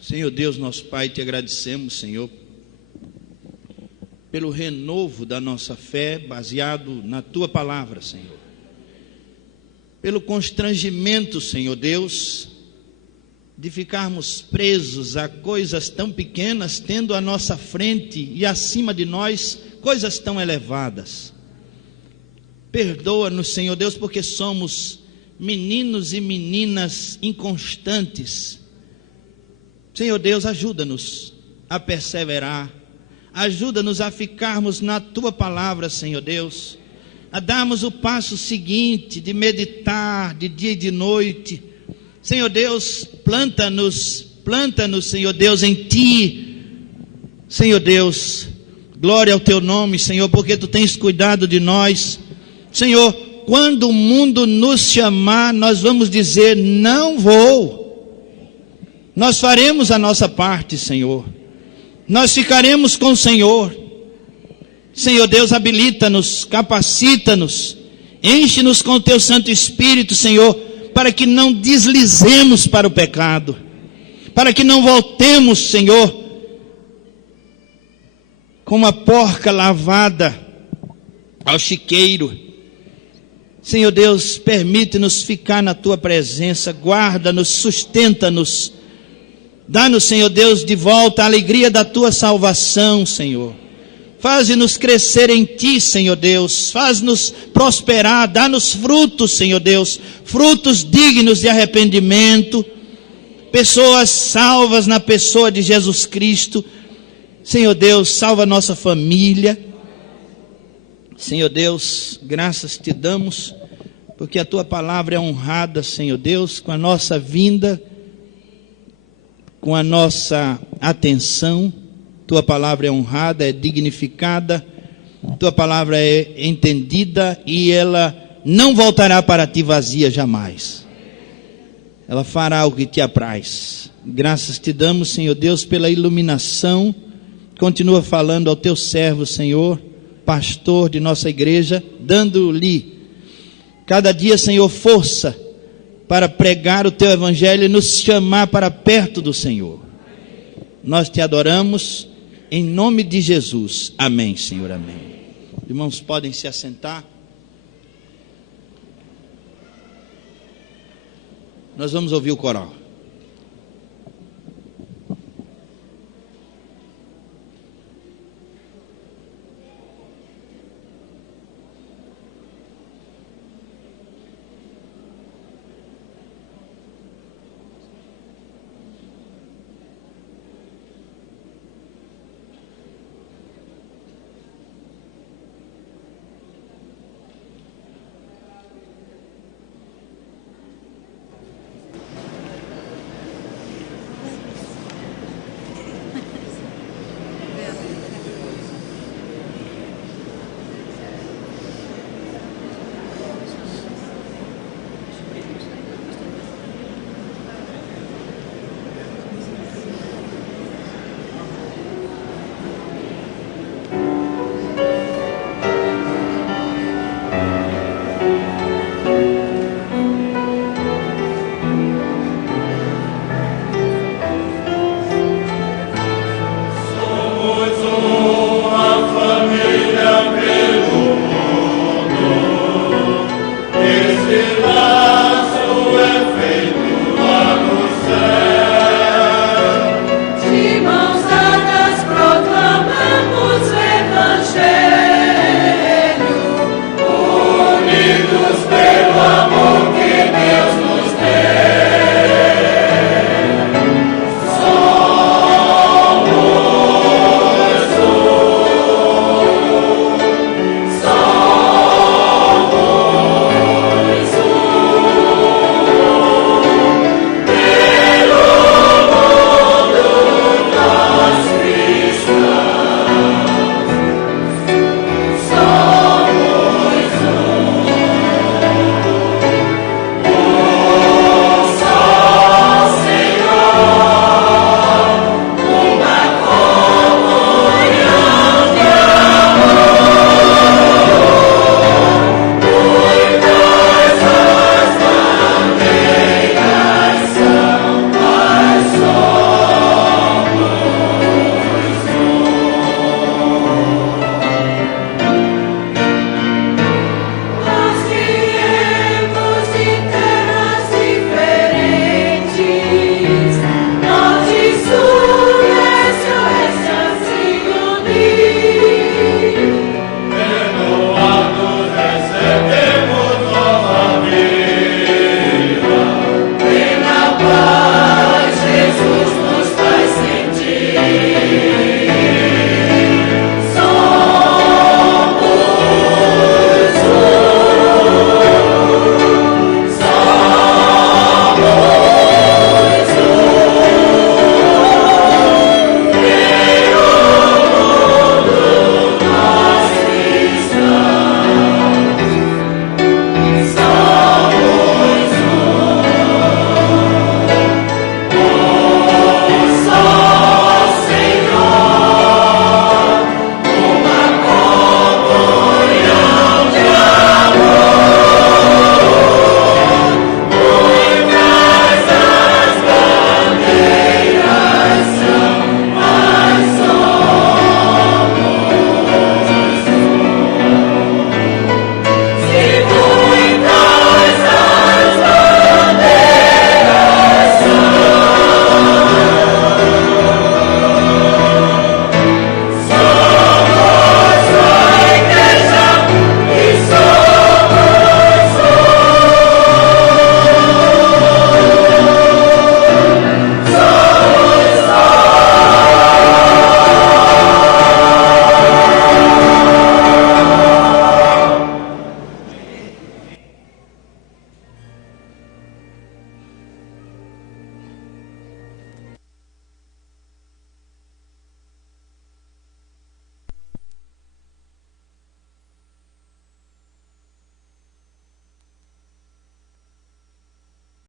Senhor Deus, nosso Pai, te agradecemos, Senhor, pelo renovo da nossa fé baseado na tua palavra, Senhor. Pelo constrangimento, Senhor Deus, de ficarmos presos a coisas tão pequenas, tendo à nossa frente e acima de nós coisas tão elevadas. Perdoa-nos, Senhor Deus, porque somos meninos e meninas inconstantes. Senhor Deus, ajuda-nos a perseverar, ajuda-nos a ficarmos na tua palavra, Senhor Deus, a darmos o passo seguinte de meditar de dia e de noite. Senhor Deus, planta-nos, Senhor Deus, em ti. Senhor Deus, glória ao teu nome, Senhor, porque tu tens cuidado de nós. Senhor, quando o mundo nos chamar, nós vamos dizer: não vou. Nós faremos a nossa parte, Senhor. Nós ficaremos com o Senhor. Senhor Deus, habilita-nos, capacita-nos, enche-nos com o teu Santo Espírito, Senhor, para que não deslizemos para o pecado, para que não voltemos, Senhor, como a porca lavada ao chiqueiro. Senhor Deus, permite-nos ficar na tua presença, guarda-nos, sustenta-nos, dá-nos, Senhor Deus, de volta a alegria da tua salvação, Senhor. Faz-nos crescer em ti, Senhor Deus, faz-nos prosperar, dá-nos frutos, Senhor Deus, frutos dignos de arrependimento, pessoas salvas na pessoa de Jesus Cristo. Senhor Deus, salva a nossa família. Senhor Deus, graças te damos, porque a tua palavra é honrada, Senhor Deus, com a nossa vinda, com a nossa atenção. Tua palavra é honrada, é dignificada, tua palavra é entendida e ela não voltará para ti vazia jamais. Ela fará o que te apraz. Graças te damos, Senhor Deus, pela iluminação. Continua falando ao teu servo, Senhor, pastor de nossa igreja, dando-lhe cada dia, Senhor, força para pregar o teu evangelho e nos chamar para perto do Senhor. Nós te adoramos em nome de Jesus. Amém, Senhor, amém. Irmãos, podem se assentar. Nós vamos ouvir o coral.